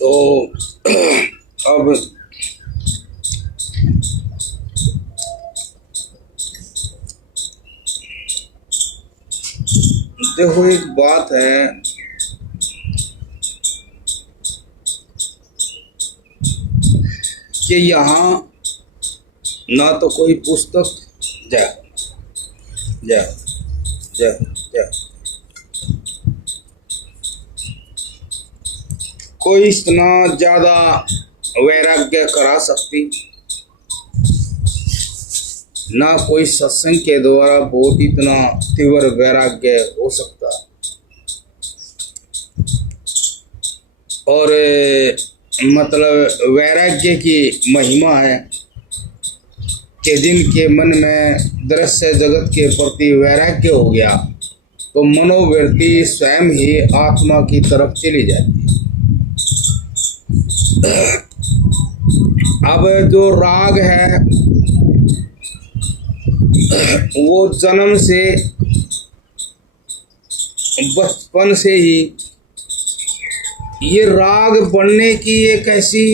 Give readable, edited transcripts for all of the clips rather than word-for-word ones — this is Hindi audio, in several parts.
तो अब देखो, एक बात है कि यहाँ ना तो कोई पुस्तक, जय जय जय जय, कोई इतना ज्यादा वैराग्य करा सकती, ना कोई सत्संग के द्वारा बहुत इतना तीव्र वैराग्य हो सकता। और मतलब वैराग्य की महिमा है कि जिनके मन में दृश्य जगत के प्रति वैराग्य हो गया तो मनोवृत्ति स्वयं ही आत्मा की तरफ चली जाती है। अब जो राग है वो जन्म से, बचपन से ही ये राग बढ़ने की एक ऐसी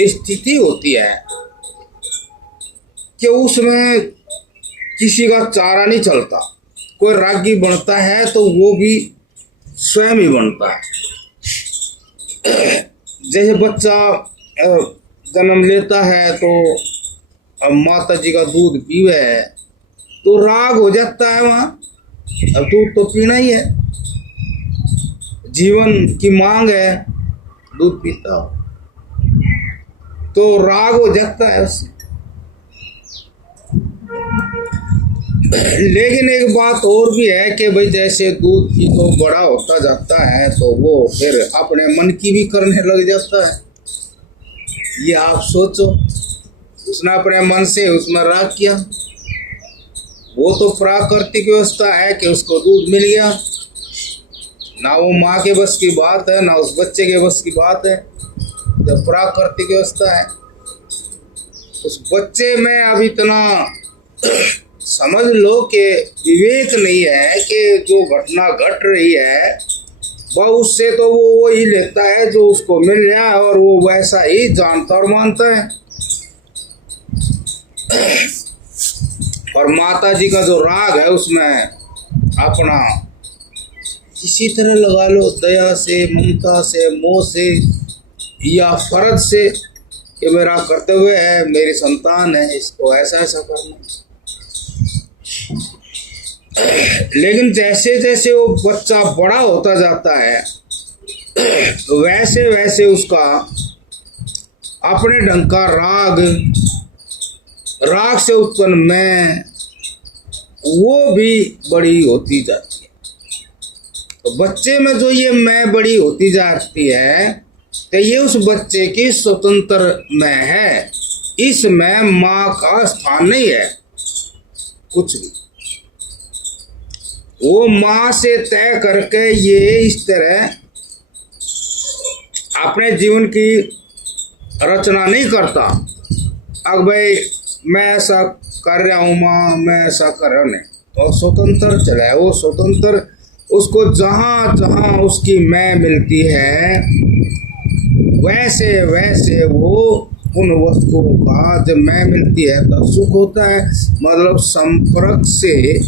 स्थिति होती है कि उसमें किसी का चारा नहीं चलता। कोई रागी बनता है तो वो भी स्वयं ही बनता है। जैसे बच्चा जन्म लेता है तो माता जी का दूध पीवे है तो राग हो जाता है वहाँ, अब दूध तो पीना ही है, जीवन की मांग है, दूध पीता हो तो राग हो जाता है उससे। लेकिन एक बात और भी है कि भाई जैसे दूध की तो बड़ा होता जाता है तो वो फिर अपने मन की भी करने लग जाता है। ये आप सोचो, उसने अपने मन से उसमें राग किया, वो तो प्राकृतिक व्यवस्था है कि उसको दूध मिल गया, ना वो माँ के बस की बात है ना उस बच्चे के बस की बात है, जब प्राकृतिक व्यवस्था है। उस बच्चे में अब इतना समझ लो कि विवेक नहीं है कि जो घटना घट रही है वह उससे तो वो वही लेता है जो उसको मिल रहा है और वो वैसा ही जानता और मानता है। और माता जी का जो राग है उसमें अपना किसी तरह लगा लो, दया से, ममता से, मोह से या फर्ज से कि मेरा कर्तव्य है, मेरी संतान है, इसको ऐसा ऐसा करना। लेकिन जैसे जैसे वो बच्चा बड़ा होता जाता है वैसे वैसे उसका अपने ढंग का राग से उत्पन्न मैं वो भी बड़ी होती जाती है। तो बच्चे में जो ये मैं बड़ी होती जाती है तो ये उस बच्चे की स्वतंत्र मैं है, इसमें माँ का स्थान नहीं है कुछ भी। वो माँ से तय करके ये इस तरह अपने जीवन की रचना नहीं करता। अब भाई मैं ऐसा कर रहा हूँ माँ, मैं ऐसा कर रहा हूँ, नहीं, तो स्वतंत्र चला है। वो स्वतंत्र, उसको जहाँ जहाँ उसकी मैं मिलती है वैसे वैसे वो उन वस्तुओं का जब मैं मिलती है तो सुख होता है। मतलब संपर्क से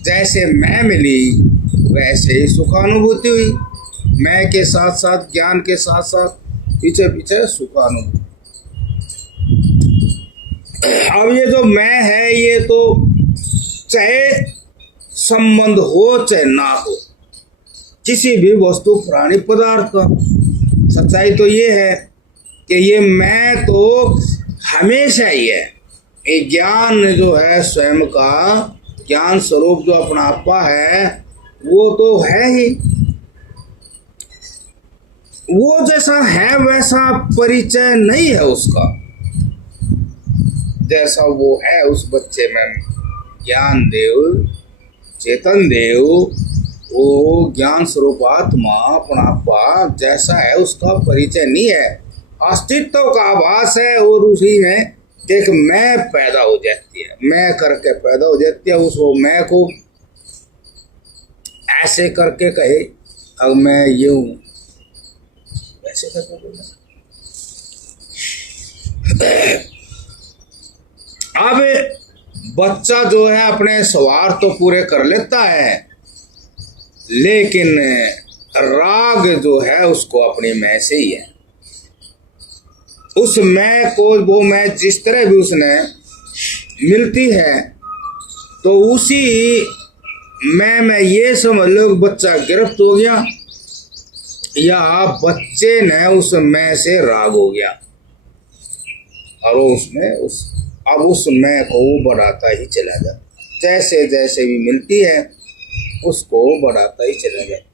जैसे मैं मिली वैसे ही सुखानुभूति हुई, मैं के साथ साथ ज्ञान के साथ साथ पीछे पीछे सुखानुभूति। अब ये जो मैं है ये तो चाहे संबंध हो चाहे ना हो किसी भी वस्तु प्राणी पदार्थ का, सच्चाई तो ये है कि ये मैं तो हमेशा ही है। ये ज्ञान जो है स्वयं का ज्ञान स्वरूप जो अपना आपा है वो तो है ही, वो जैसा है वैसा परिचय नहीं है उसका। जैसा वो है उस बच्चे में ज्ञान देव, चेतन देव, वो ज्ञान स्वरूप आत्मा अपना आपा जैसा है उसका परिचय नहीं है, अस्तित्व का आभास है। और उसी में एक मैं पैदा हो जाती है, मैं करके पैदा हो जाती है। उसको मैं को ऐसे करके कहे अब मैं ये हूँ, कैसे कर पाओगे? अब बच्चा जो है अपने स्वार्थ तो पूरे कर लेता है, लेकिन राग जो है उसको अपनी मैं से ही है। उस मैं को वो मैं जिस तरह भी उसने मिलती है, तो उसी मैं ये समझ लो कि बच्चा गिरफ्त हो गया या बच्चे ने उस मैं से राग हो गया, और उसमें अब उस मैं को वो बढ़ाता ही चला जाता, जैसे जैसे भी मिलती है उसको बढ़ाता ही चला जाता।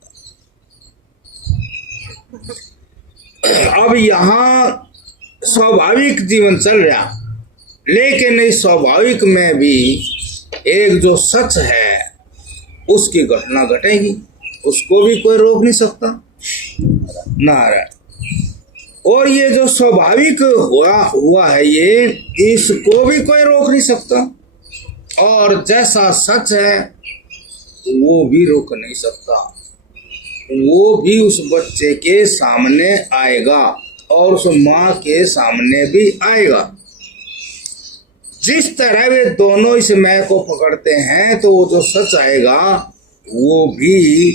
अब यहाँ स्वाभाविक जीवन चल रहा, लेकिन इस स्वाभाविक में भी एक जो सच है उसकी घटना घटेगी, उसको भी कोई रोक नहीं सकता। नारायण। और ये जो स्वाभाविक हुआ है ये, इसको भी कोई रोक नहीं सकता, और जैसा सच है वो भी रोक नहीं सकता। वो भी उस बच्चे के सामने आएगा और उस माँ के सामने भी आएगा। जिस तरह वे दोनों इस मैं को पकड़ते हैं, तो वो जो सच आएगा वो भी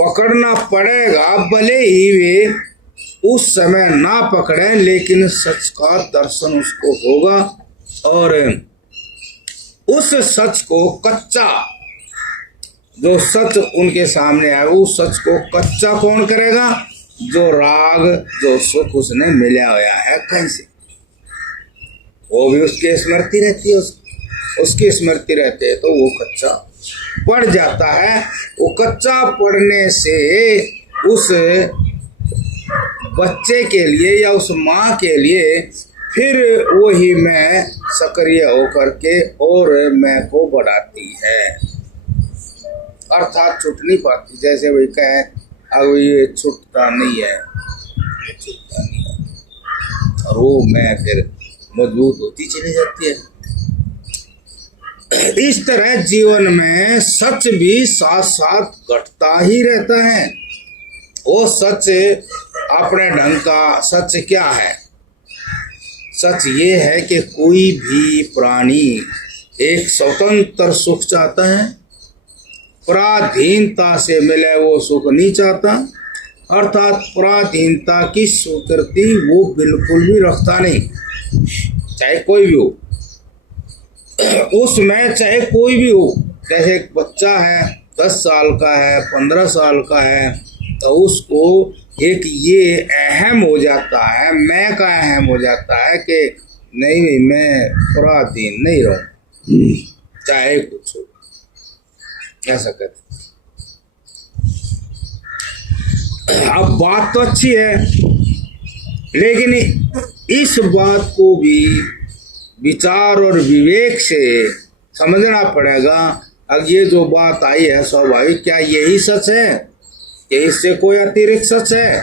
पकड़ना पड़ेगा, भले ही वे उस समय ना पकड़े, लेकिन सच का दर्शन उसको होगा। और उस सच को कच्चा, जो सच उनके सामने आए, उस सच को कच्चा कौन करेगा? जो राग, जो सुख उसने मिला हुआ है कहीं से, वो भी उसकी स्मृति रहती है, उसकी स्मृति रहती है, तो वो कच्चा पड़ जाता है। वो कच्चा पड़ने से उस बच्चे के लिए या उस माँ के लिए फिर वही मैं सक्रिय होकर के और मैं को बढ़ाती है, अर्थात छूट नहीं पाती। जैसे वही कहे अब ये छूटता नहीं है, छूटता नहीं है, और वो मैं फिर मजबूत होती चली जाती है। इस तरह जीवन में सच भी साथ साथ घटता ही रहता है। वो सच अपने ढंग का सच क्या है? सच ये है कि कोई भी प्राणी एक स्वतंत्र सुख चाहता है, पराधीनता से मिले वो सुख नहीं चाहता, अर्थात पराधीनता की स्वीकृति वो बिल्कुल भी रखता नहीं, चाहे कोई भी हो। उसमें चाहे कोई भी हो, जैसे एक बच्चा है 10 साल का है, 15 साल का है, तो उसको एक ये अहम हो जाता है, मैं का अहम हो जाता है कि नहीं मैं पराधीन नहीं रहूं, चाहे कुछ हो, ऐसा कहते। अब बात तो अच्छी है, लेकिन इस बात को भी विचार और विवेक से समझना पड़ेगा। अब ये जो बात आई है स्वाभाविक, क्या यही सच है कि इससे कोई अतिरिक्त सच है?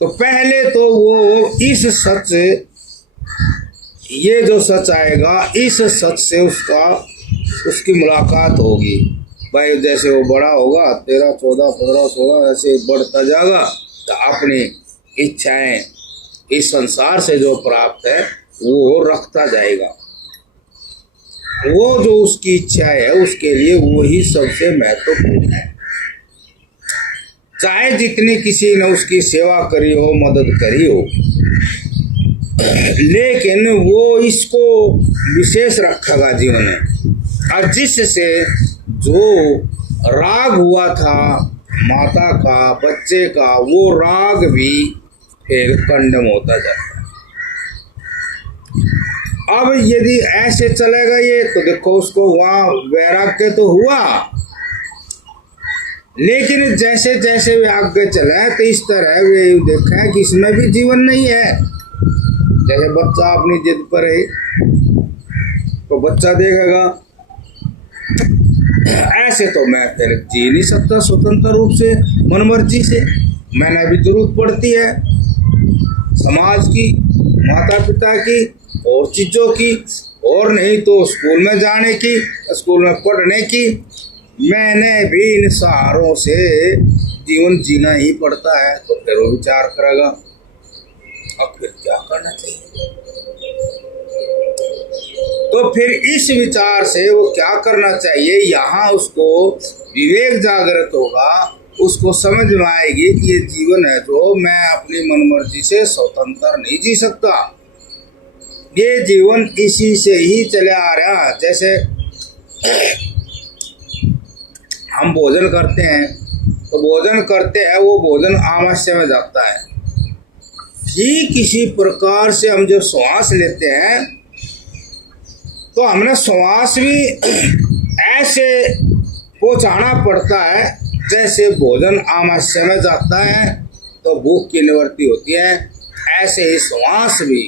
तो पहले तो वो इस सच, ये जो सच आएगा, इस सच से उसकी मुलाकात होगी। भाई जैसे वो बड़ा होगा, 13, 14, 15, 16 ऐसे बढ़ता जाएगा, तो अपनी इच्छाएं इस संसार से जो प्राप्त है वो रखता जाएगा। वो जो उसकी इच्छा है उसके लिए वही सबसे महत्वपूर्ण है। चाहे जितनी किसी ने उसकी सेवा करी हो, मदद करी हो, लेकिन वो इसको विशेष रखेगा जीवन में। और जिससे जो राग हुआ था माता का, बच्चे का, वो राग भी फिर कंडम होता जाता है। अब यदि ऐसे चलेगा ये, तो देखो उसको वहां वैराग्य तो हुआ, लेकिन जैसे जैसे वे आगे चले तो इस तरह वे देखा कि इसमें भी जीवन नहीं है। जैसे बच्चा अपनी जिद पर है तो बच्चा देखेगा ऐसे तो मैं फिर जी नहीं सकता स्वतंत्र रूप से, मनमर्जी से। मैंने भी जरूरत पड़ती है समाज की, माता पिता की और चीजों की, और नहीं तो स्कूल में जाने की, स्कूल में पढ़ने की। मैंने भी इन सहारों से जीवन जीना ही पड़ता है, तो फिर वो विचार करेगा अब फिर क्या करना चाहिए। तो फिर इस विचार से वो क्या करना चाहिए, यहाँ उसको विवेक जागृत होगा, उसको समझ में आएगी कि ये जीवन है जो मैं अपनी मनमर्जी से स्वतंत्र नहीं जी सकता, ये जीवन इसी से ही चले आ रहा। जैसे हम भोजन करते हैं तो भोजन करते हैं, वो भोजन आमाशय में जाता है। ठीक इसी प्रकार से हम जब श्वास लेते हैं तो हमने श्वास भी ऐसे पहुंचाना पड़ता है जैसे भोजन आमाशय में जाता है तो भूख की निवृत्ति होती है। ऐसे ही श्वास भी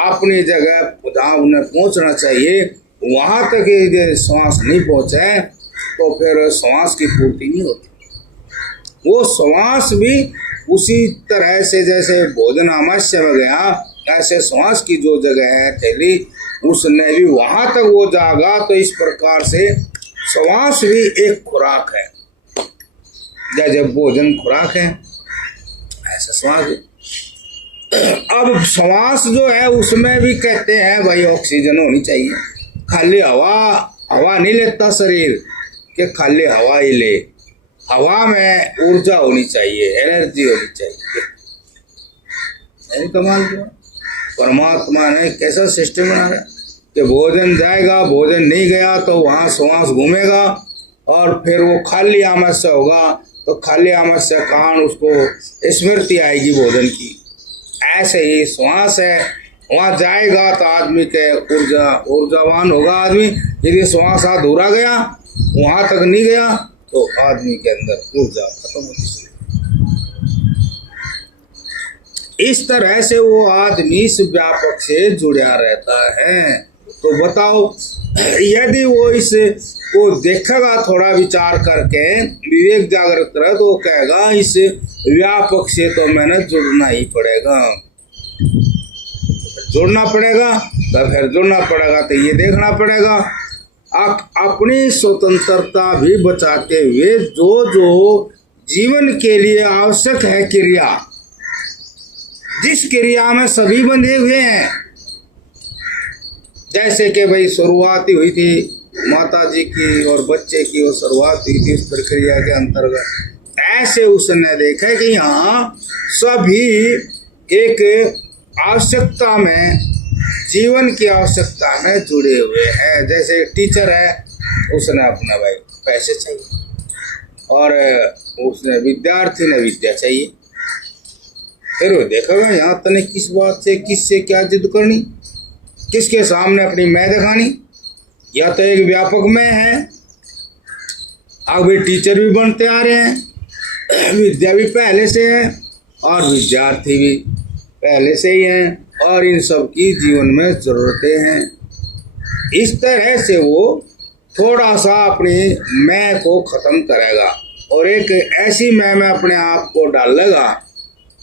अपनी जगह जहाँ उन्हें पहुंचना चाहिए वहां तक यदि श्वास नहीं पहुंचे तो फिर श्वास की पूर्ति नहीं होती। वो श्वास भी उसी तरह से जैसे भोजन आमाशय में गया, ऐसे श्वास की जो जगह है थैली उसने भी वहां तक वो जागा। तो इस प्रकार से श्वास भी एक खुराक है, जैसे भोजन खुराक है ऐसे श्वास भी। अब श्वास जो है उसमें भी कहते हैं भाई ऑक्सीजन होनी चाहिए, खाली हवा नहीं लेता शरीर कि खाली हवा ही ले, हवा में ऊर्जा होनी चाहिए, एनर्जी होनी चाहिए। कमाल किया परमात्मा ने कैसा सिस्टम बनाया कि भोजन जाएगा, भोजन नहीं गया तो वहाँ श्वास घूमेगा और फिर वो खाली आमाशय होगा तो खाली आमाशय के कारण उसको स्मृति आएगी भोजन की। ऐसे ही श्वास है, वहाँ जाएगा तो आदमी के ऊर्जावान होगा आदमी। यदि श्वास अधूरा गया, वहां तक नहीं गया तो आदमी के अंदर ऊर्जा खत्म हो जाती है। इस तरह से वो आदमी इस व्यापक से जुड़ा रहता है। तो बताओ यदि वो इस को देखेगा थोड़ा विचार करके, विवेक जागृत रहे तो वो कहेगा इस व्यापक से तो मैंने जुड़ना ही पड़ेगा, जुड़ना पड़ेगा तो फिर जुड़ना पड़ेगा तो ये देखना पड़ेगा अपनी स्वतंत्रता भी बचाते हुए जो जो जीवन के लिए आवश्यक है क्रिया, जिस क्रिया में सभी बंधे हुए हैं। जैसे कि भाई शुरुआत ही हुई थी माता जी की और बच्चे की, वो शुरुआत हुई थी इस प्रक्रिया के अंतर्गत। ऐसे उसने देखा कि यहाँ सभी एक आवश्यकता में, जीवन की आवश्यकता में जुड़े हुए हैं। जैसे टीचर है, उसने अपना भाई पैसे चाहिए और उसने विद्यार्थी ने विद्या चाहिए। फिर वो देखेगा यहाँ तने किस बात से किससे क्या जिद करनी, किसके सामने अपनी मैं दिखानी। या तो एक व्यापक मैं है, अब भी टीचर भी बनते आ रहे हैं, विद्या भी पहले से है और विद्यार्थी भी पहले से ही हैं और इन सब की जीवन में ज़रूरतें हैं। इस तरह से वो थोड़ा सा अपनी मैं को ख़त्म करेगा और एक ऐसी मैं में अपने आप को डालेगा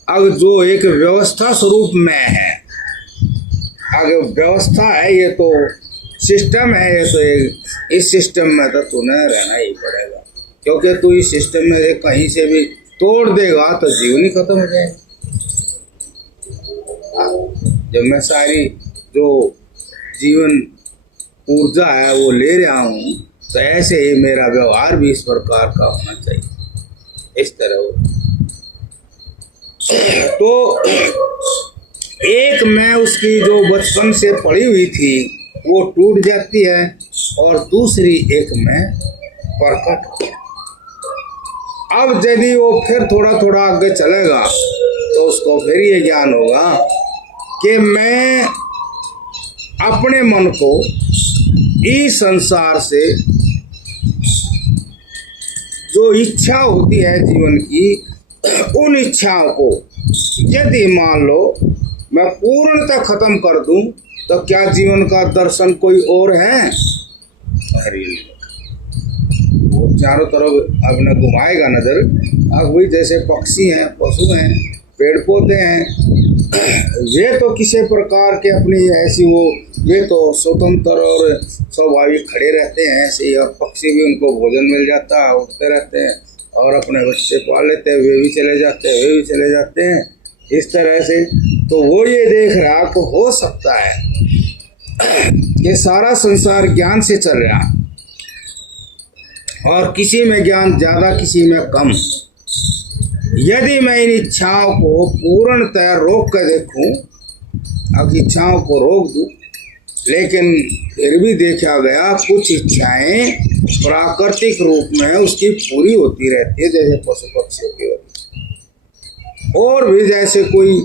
अब जो एक व्यवस्था स्वरूप मैं है। अगर व्यवस्था है, ये तो सिस्टम है, ये तो एक इस सिस्टम में तो तुम्हें रहना ही पड़ेगा, क्योंकि तू इस सिस्टम में से कहीं से भी तोड़ देगा तो जीवन ही खत्म हो जाएगा। जब मैं सारी जो जीवन ऊर्जा है वो ले रहा हूँ तो ऐसे ही मेरा व्यवहार भी इस प्रकार का होना चाहिए, इस तरह हो। तो एक मैं उसकी जो बचपन से पड़ी हुई थी वो टूट जाती है और दूसरी एक मैं प्रकट हो। अब यदि वो फिर थोड़ा थोड़ा आगे चलेगा तो उसको फिर ये ज्ञान होगा कि मैं अपने मन को इस संसार से जो इच्छा होती है जीवन की, उन इच्छाओं को यदि मान लो मैं पूर्णतः खत्म कर दूं तो क्या जीवन का दर्शन कोई और है? वो चारों तरफ अपने घुमाएगा नजर। अब वही जैसे पक्षी हैं, पशु हैं, पेड़ पौधे हैं, वे तो किसी प्रकार के अपनी ऐसी वे तो स्वतंत्र और स्वाभाविक खड़े रहते हैं ऐसे ही, और पक्षी भी उनको भोजन मिल जाता है, उठते रहते हैं और अपने बच्चे पाल लेते हैं, वे भी चले जाते हैं, वे भी चले जाते हैं, इस तरह से। तो वो ये देख रहा कि हो सकता है कि सारा संसार ज्ञान से चल रहा और किसी में ज्ञान ज़्यादा, किसी में कम। यदि मैं इन इच्छाओं को पूर्णतः रोक कर देखूं, अब इच्छाओं को रोक दूं, लेकिन फिर भी देखा गया कुछ इच्छाएं प्राकृतिक रूप में उसकी पूरी होती रहती है, जैसे पशु पक्षियों की होती, और भी जैसे कोई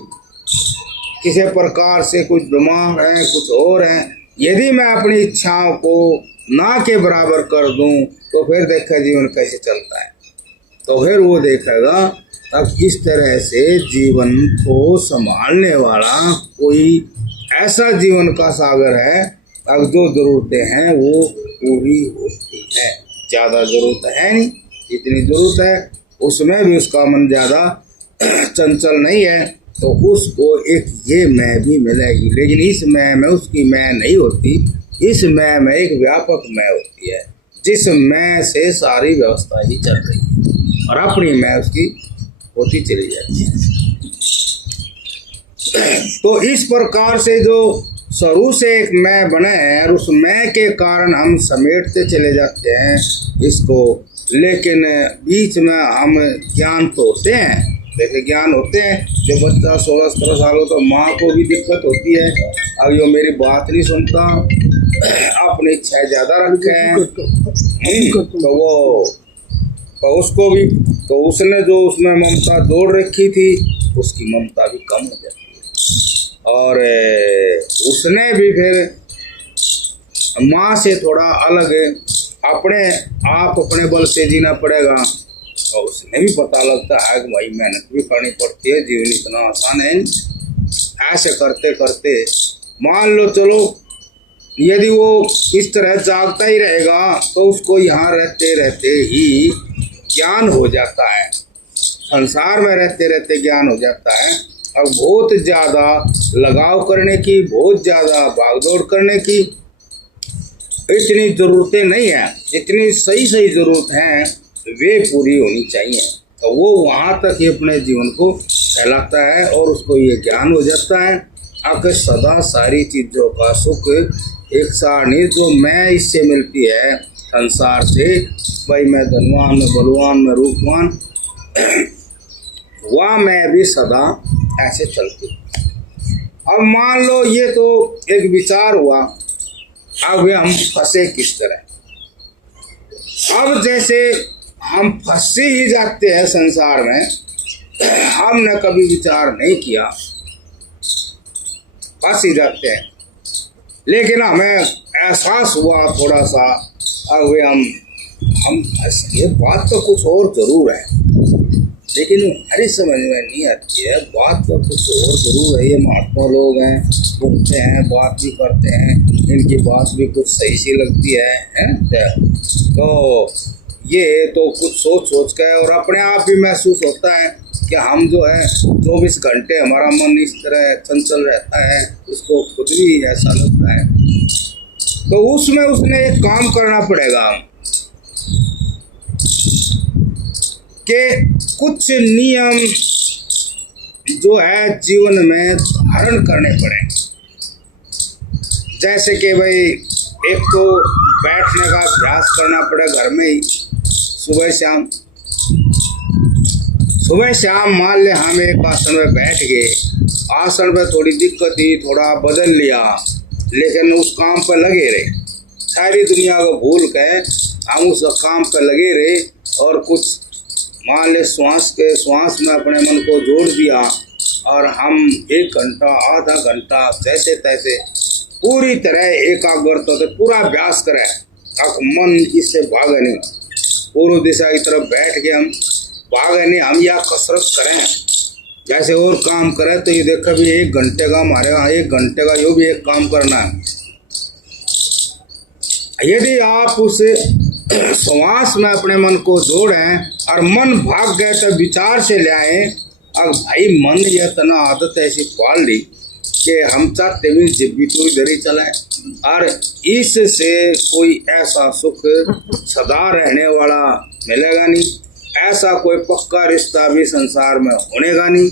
किसी प्रकार से कुछ बीमार है, कुछ और है। यदि मैं अपनी इच्छाओं को ना के बराबर कर दूं तो फिर देखा जीवन कैसे चलता है। तो फिर वो देखेगा अब किस तरह से जीवन को संभालने वाला कोई ऐसा जीवन का सागर है, अब जो जरूरतें हैं वो पूरी होती है। ज़्यादा जरूरत है नहीं, जितनी जरूरत है उसमें भी उसका मन ज़्यादा चंचल नहीं है, तो उसको एक ये मैं भी मिलेगी। लेकिन इस मैं में उसकी मैं नहीं होती, इस मैं में एक व्यापक मैं होती है, जिस मैं से सारी व्यवस्था ही चल रही है और अपनी मैं उसकी होती चली जाती है। तो इस प्रकार से जो शुरू से एक मैं बने हैं और उस मैं के कारण हम समेटते चले जाते हैं इसको, लेकिन बीच में हम ज्ञान तो होते हैं, जैसे ज्ञान होते हैं। जो बच्चा 16-17 साल हो तो माँ को भी दिक्कत होती है, अब यो मेरी बात नहीं सुनता, अपनी इच्छा ज़्यादा रखे हैं, तो वो तो उसको भी, तो उसने जो उसमें ममता जोड़ रखी थी उसकी ममता भी कम हो जाती है, और उसने भी फिर माँ से थोड़ा अलग अपने आप अपने बल से जीना पड़ेगा। और उसने भी पता लगता है कि भाई मेहनत भी करनी पड़ती है, जीवन इतना आसान है। ऐसे करते करते मान लो चलो यदि वो इस तरह जागता ही रहेगा तो उसको यहाँ रहते रहते ही ज्ञान हो जाता है, संसार में रहते रहते ज्ञान हो जाता है। अब बहुत ज़्यादा लगाव करने की, बहुत ज़्यादा भागदौड़ करने की इतनी ज़रूरतें नहीं है, जितनी सही सही ज़रूरत हैं वे पूरी होनी चाहिए। तो वो वहाँ तक ही अपने जीवन को फैलाता है और उसको ये ज्ञान हो जाता है आखिर सदा सारी चीज़ों का सुख एक सारणी जो मैं इससे मिलती है संसार से, भाई मैं धनवान, मैं बलवान, मैं रूपवान, वह मैं भी सदा ऐसे चलती। अब मान लो ये तो एक विचार हुआ, अब हम फंसे किस तरह। अब जैसे हम फंसे ही जाते हैं संसार में, हमने कभी विचार नहीं किया, फंस ही जाते हैं, लेकिन हमें एहसास हुआ थोड़ा सा, अब हम ये बात तो कुछ और जरूर है, लेकिन हमारी समझ में नहीं आती है। बात तो कुछ और जरूर है। ये महात्मा लोग हैं, घूमते हैं, बात भी करते हैं, इनकी बात भी कुछ सही सी लगती है? तो ये तो कुछ सोच सोच के और अपने आप भी महसूस होता है कि हम जो है 24 घंटे हमारा मन इस तरह चंचल रहता है, उसको खुद भी ऐसा लगता है। तो उसमें उसने एक काम करना पड़ेगा कि कुछ नियम जो है जीवन में धारण करने पड़े। जैसे कि भाई एक तो बैठने का अभ्यास करना पड़े घर में ही, सुबह शाम मान ले हम एक आसन में बैठ गए, आसन में थोड़ी दिक्कत थी, थोड़ा बदल लिया, लेकिन उस काम पर लगे रहे, सारी दुनिया को भूल के हम उस काम पर लगे रहे और कुछ मान ले श्वास में अपने मन को जोड़ दिया और हम 1 घंटा आधा घंटा जैसे तैसे पूरी तरह एकाग्रता से पूरा अभ्यास करें, अब मन इससे भागे नहीं, पूर्व दिशा की तरफ बैठ के हम भागे नहीं, हम यह कसरत करें जैसे और काम करें। तो ये देखो भी 1 घंटे का हमारे 1 घंटे का यो भी एक काम करना है। यदि आप उस श्वास में अपने मन को जोड़ें और मन भाग गए तो विचार से ले आए, अब भाई मन यह तना आदत ऐसी पाल ली कि हम चाहते भी जब भी तो इधर ही चलाएं, और इससे कोई ऐसा सुख सदा रहने वाला मिलेगा नहीं। ऐसा कोई पक्का रिश्ता भी संसार में होने का नहीं,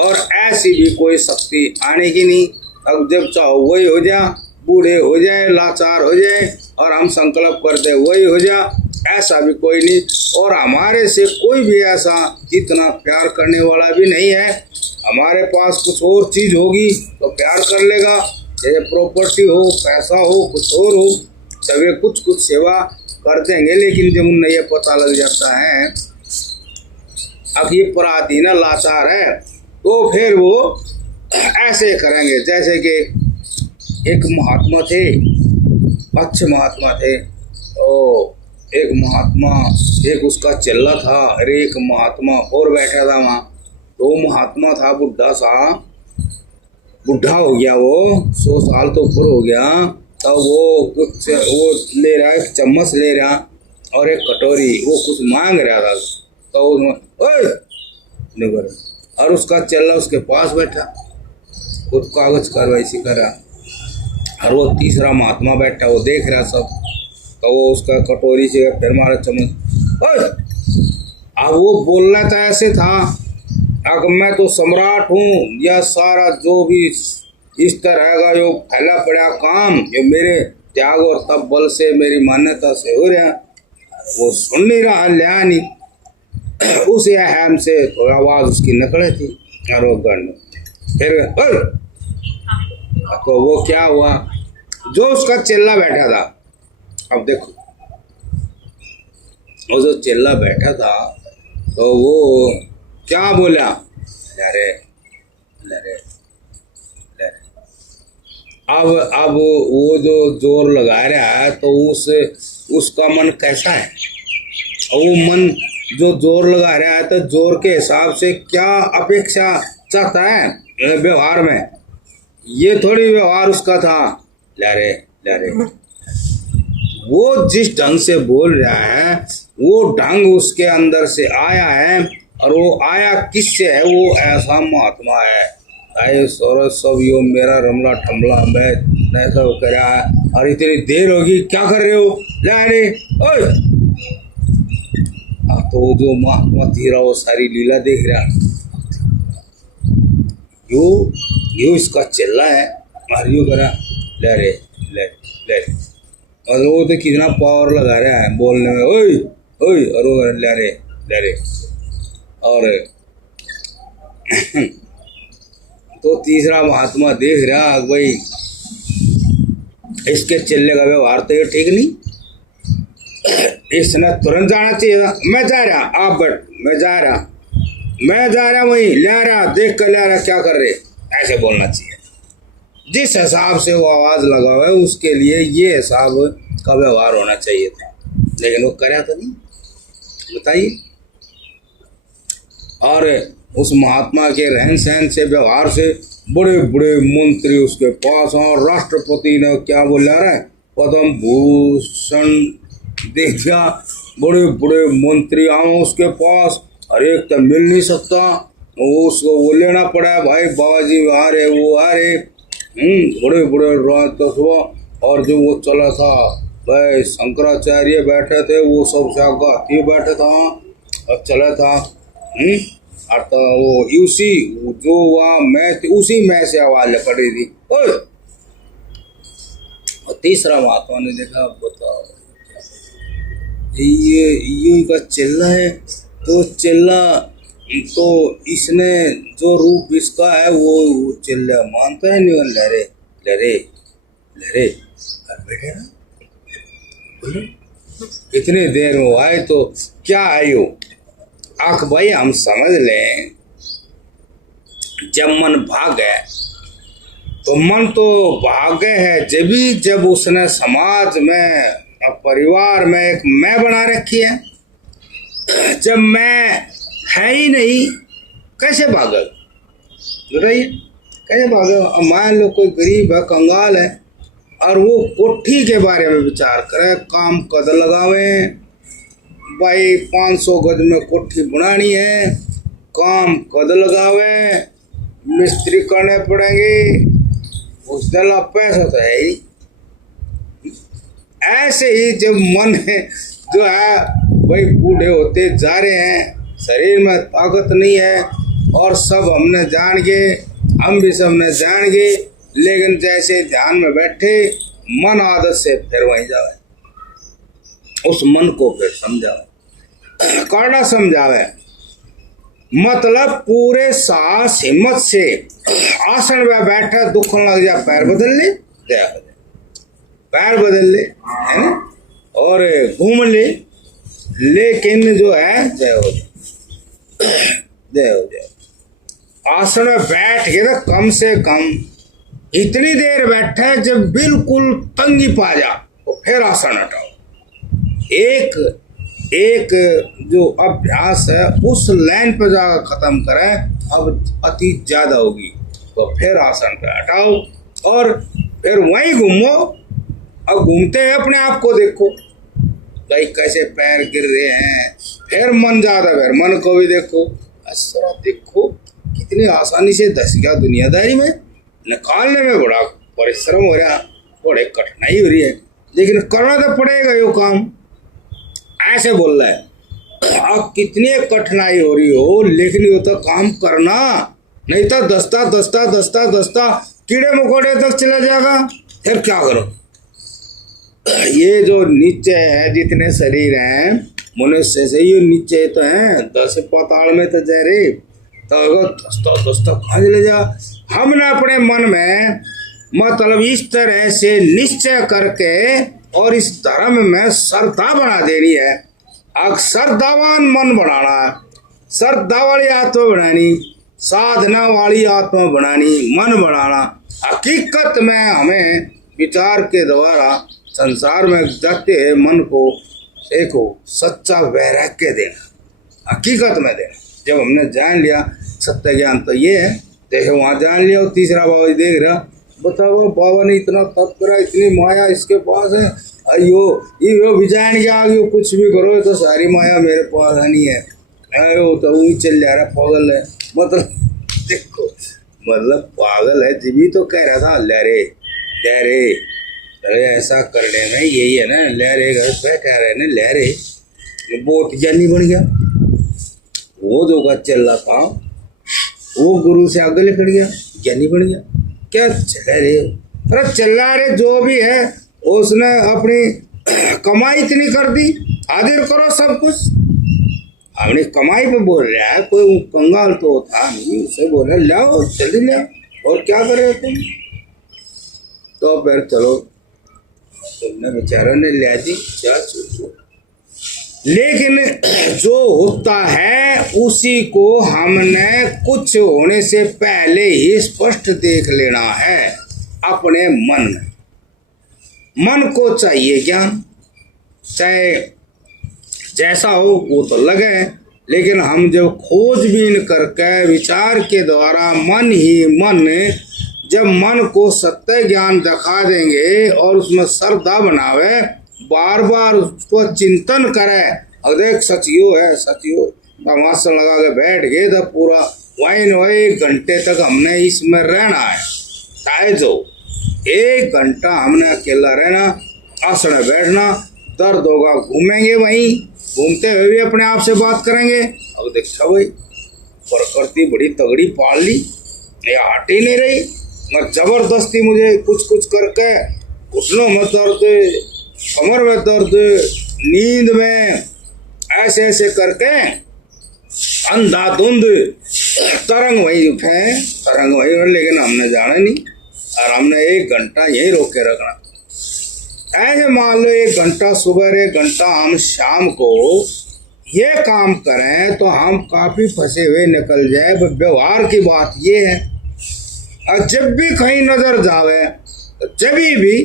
और ऐसी भी कोई शक्ति आने की नहीं। अब जब चाहो वही हो जा, बूढ़े हो जाए, लाचार हो जाए, और हम संकल्प करते वही हो जा, ऐसा भी कोई नहीं। और हमारे से कोई भी ऐसा इतना प्यार करने वाला भी नहीं है। हमारे पास कुछ और चीज होगी तो प्यार कर लेगा, जैसे प्रॉपर्टी हो, पैसा हो, कुछ और हो, तब वे कुछ कुछ सेवा कर देंगे। लेकिन जब उन्हें ये पता लग जाता है अब ये पराधीन लाचार है, तो फिर वो ऐसे करेंगे। जैसे कि एक महात्मा थे, अच्छे महात्मा थे, तो एक महात्मा, एक उसका चेला था, अरे एक महात्मा और बैठा था वहाँ। तो महात्मा था बुढ़ा सा, बुढ़ा हो गया वो, 100 साल तो ऊपर हो गया। तब वो कुछ वो ले रहा, एक चम्मच ले रहा और एक कटोरी, वो कुछ मांग रहा था। तो ओए, और उसका चेला उसके पास बैठा, कुछ कागज कार्रवाई सी कर रहा, और वो तीसरा महात्मा बैठा, वो देख रहा सब। तो वो उसका कटोरी से फिर मारा चम्मच। अब वो बोलना था ऐसे था, अगर मैं तो सम्राट हूँ, या सारा जो भी इस तरह का जो फैला पड़ा काम जो मेरे त्याग और तप बल से, मेरी मान्यता से हो रहा, वो सुन नहीं रहा, लिया नहीं। उस अहम से थोड़ा आवाज उसकी निकले थी, और वो गण फिर तो वो क्या हुआ, जो उसका चेला बैठा था, अब देखो वो जो चेला बैठा था तो वो क्या बोला, अरे अब वो जो जोर लगा रहा है तो उसका मन कैसा है, और वो मन जो जोर लगा रहा है तो जोर के हिसाब से क्या अपेक्षा चाहता है व्यवहार में, ये थोड़ी व्यवहार उसका था। लरे वो जिस ढंग से बोल रहा है वो ढंग उसके अंदर से आया है, और वो आया किससे है, वो ऐसा महात्मा है। आए सौरभ सब यो मेरा रमला ठमला मैं ऐसा कह रहा है, और इतनी देर होगी, क्या कर रहे हो, ले ओए। तो जो महात्मा धीरा वो सारी लीला देख रहा, यो इसका चेला है, और यो करा ले और वो तो कितना पावर लगा रहा है बोलने में, ओए ओए, और वो ले रे और तो तीसरा महात्मा देख रहा भाई इसके चेले का व्यवहार तो ये ठीक नहीं, इसने तुरंत जाना चाहिए था। मैं जा रहा, आप बैठ, मैं जा रहा वहीं ले रहा, देख कर ले रहा क्या कर रहे, ऐसे बोलना चाहिए। जिस हिसाब से वो आवाज लगा हुआ है उसके लिए ये हिसाब का व्यवहार होना चाहिए था, लेकिन वो करा तो नहीं, बताइए। और उस महात्मा के रहन सहन से, व्यवहार से बड़े बड़े मंत्री उसके पास, और राष्ट्रपति ने क्या बोला रहे, पद्म भूषण दे दिया, बड़े बड़े मंत्री आओ उसके पास, हर एक तो मिल नहीं सकता, उसको वो लेना पड़ा, भाई बाबा जी आ रहे, वो आ रहे, बड़े बड़े राजतत्व। और जो वो चला था भाई शंकराचार्य बैठे थे, वो सब हाथी बैठे था और चला था, और तो वो उसी जो वहाँ मैं उसी में से आवाज पड़ी थी, और तीसरा महात्मा ने देखा, बताओ ये का चिल्ला है, तो चिल्ला तो इसने जो रूप इसका है वो चिल्ला मानता है नहीं, लरे बैठे ना, इतने देर में आए तो क्या आयो आख भाई, हम समझ लें जब मन भागे तो मन तो भागे है जब उसने समाज में परिवार में एक मैं बना रखी है। जब मैं है ही नहीं कैसे भागे, बताइए कैसे भागे। मान लो कोई गरीब है, कंगाल है, और वो कोठी के बारे में विचार करे, काम कद लगावे, भाई 500 गज में कोठी बनानी है, काम कद लगावे, मिस्त्री करने पड़ेंगे, उस दला पैसा तो है ही। ऐसे ही जब मन है जो है भाई बूढ़े होते जा रहे हैं, शरीर में ताकत नहीं है और सब हमने जान गए, हम भी सबने जान गए, लेकिन जैसे ध्यान में बैठे मन आदत से फिर वहीं जावे, उस मन को फिर समझावे, करना समझावे। मतलब पूरे साहस हिम्मत से आसन में बैठा, दुख लग जा पैर बदल ले, पैर बदल ले, है ना, और घूम ले, लेकिन जो है जय हो जय हो जय। आसन में बैठ के तो कम से कम इतनी देर बैठे जब बिल्कुल तंगी पा जा तो फिर आसन हटाओ। एक एक जो अभ्यास है उस लाइन पर जाकर खत्म करें, अब अति ज्यादा होगी तो फिर आसन पे हटाओ और फिर वहीं घूमो। अब घूमते हैं अपने आप को देखो, भाई कैसे पैर गिर रहे हैं, फिर मन ज्यादा, फिर मन को भी देखो, असरा देखो कितनी आसानी से धस गया दुनियादारी में, निकालने में बड़ा परिश्रम हो रहा, बड़े कठिनाई हो रही है, लेकिन करना तो पड़ेगा यो काम। ऐसे बोल रहा है अब कितनी कठिनाई हो रही हो, लेकिन ये तो काम करना, नहीं तो दस्ता दस्ता दस्ता दस्ता कीड़े मकोड़े तक चला जाएगा, फिर क्या करो। ये जो नीचे है जितने शरीर हैं मनुष्य से, ये नीचे तो हैं 10 पाताल में तो जा रहे, तो दस्ता दस्ता कहाँ चले जा। हमने अपने मन में मतलब इस तरह से निश्चय करके और इस धर्म में श्रद्धा बना देनी है, श्रद्धावान मन बनाना है, श्रद्धा वाली आत्मा बनानी, साधना वाली आत्मा बनानी, मन बनाना। हकीकत में हमें विचार के द्वारा संसार में जाते हैं मन को देखो सच्चा वैराग्य देना, हकीकत में देना। जब हमने जान लिया सत्य ज्ञान तो ये है, देखो वहाँ जान लिया और तीसरा बाबा देख रहा, बताओ बाबा ने इतना तप करा, इतनी माया इसके पास है, अयो ये विजान क्या आगे कुछ भी करो तो सारी माया मेरे पास नहीं है, अरे वो तो वही चल जा रहा, पागल है। मतलब देखो मतलब पागल है, जीवी तो कह रहा था लहरे लहरे, अरे ऐसा करने में यही है ना, लहरे घर पे कह रहे ना लहरे, बहुत ज्ञानी बन गया। वो जो का चल रहा था वो गुरु से आगे निकल गया, ज्ञानी बन गया। क्या चल रहे, अरे चल रहा रे जो भी है, उसने अपनी कमाई इतनी कर दी, हाजिर करो सब कुछ। अपनी कमाई पे बोल रहा है, कोई कंगाल तो था नहीं, उसे बोला लाओ जल्दी ले, और क्या करे तुम, तो फिर चलो तुमने बेचारा ने लिया दी क्या सोचो। लेकिन जो होता है उसी को हमने कुछ होने से पहले ही स्पष्ट देख लेना है अपने मन में। मन को चाहिए ज्ञान, चाहे जैसा हो वो तो लगे, लेकिन हम जब खोजबीन करके विचार के द्वारा मन ही मन, जब मन को सत्य ज्ञान दिखा देंगे और उसमें श्रद्धा बनावे, बार बार उसको चिंतन करे, और देख सचियो है सचियो, आसन लगा के बैठ गए तो पूरा वहीं 1 घंटे तक हमने इसमें रहना है, चाहे जो 1 घंटा हमने अकेला रहना, आसन में बैठना, दर्द होगा घूमेंगे, वहीं घूमते हुए भी अपने आप से बात करेंगे। अब देखा भाई प्रकृति बड़ी तगड़ी पाल ली, ये हट ही नहीं रही, मैं जबरदस्ती मुझे कुछ कुछ करके घुटनों में दर्द, कमर में दर्द, नींद में ऐसे ऐसे करके अंधाधुंध तरंग वही उठे, तरंग वही, लेकिन हमने जाना नहीं और हमने 1 घंटा यही रोक के रखना। ऐसे मान लो 1 घंटा सुबह, 1 घंटा हम शाम को ये काम करें तो हम काफी फंसे हुए निकल जाए। व्यवहार की बात ये है, और जब भी कहीं नजर जावे जब भी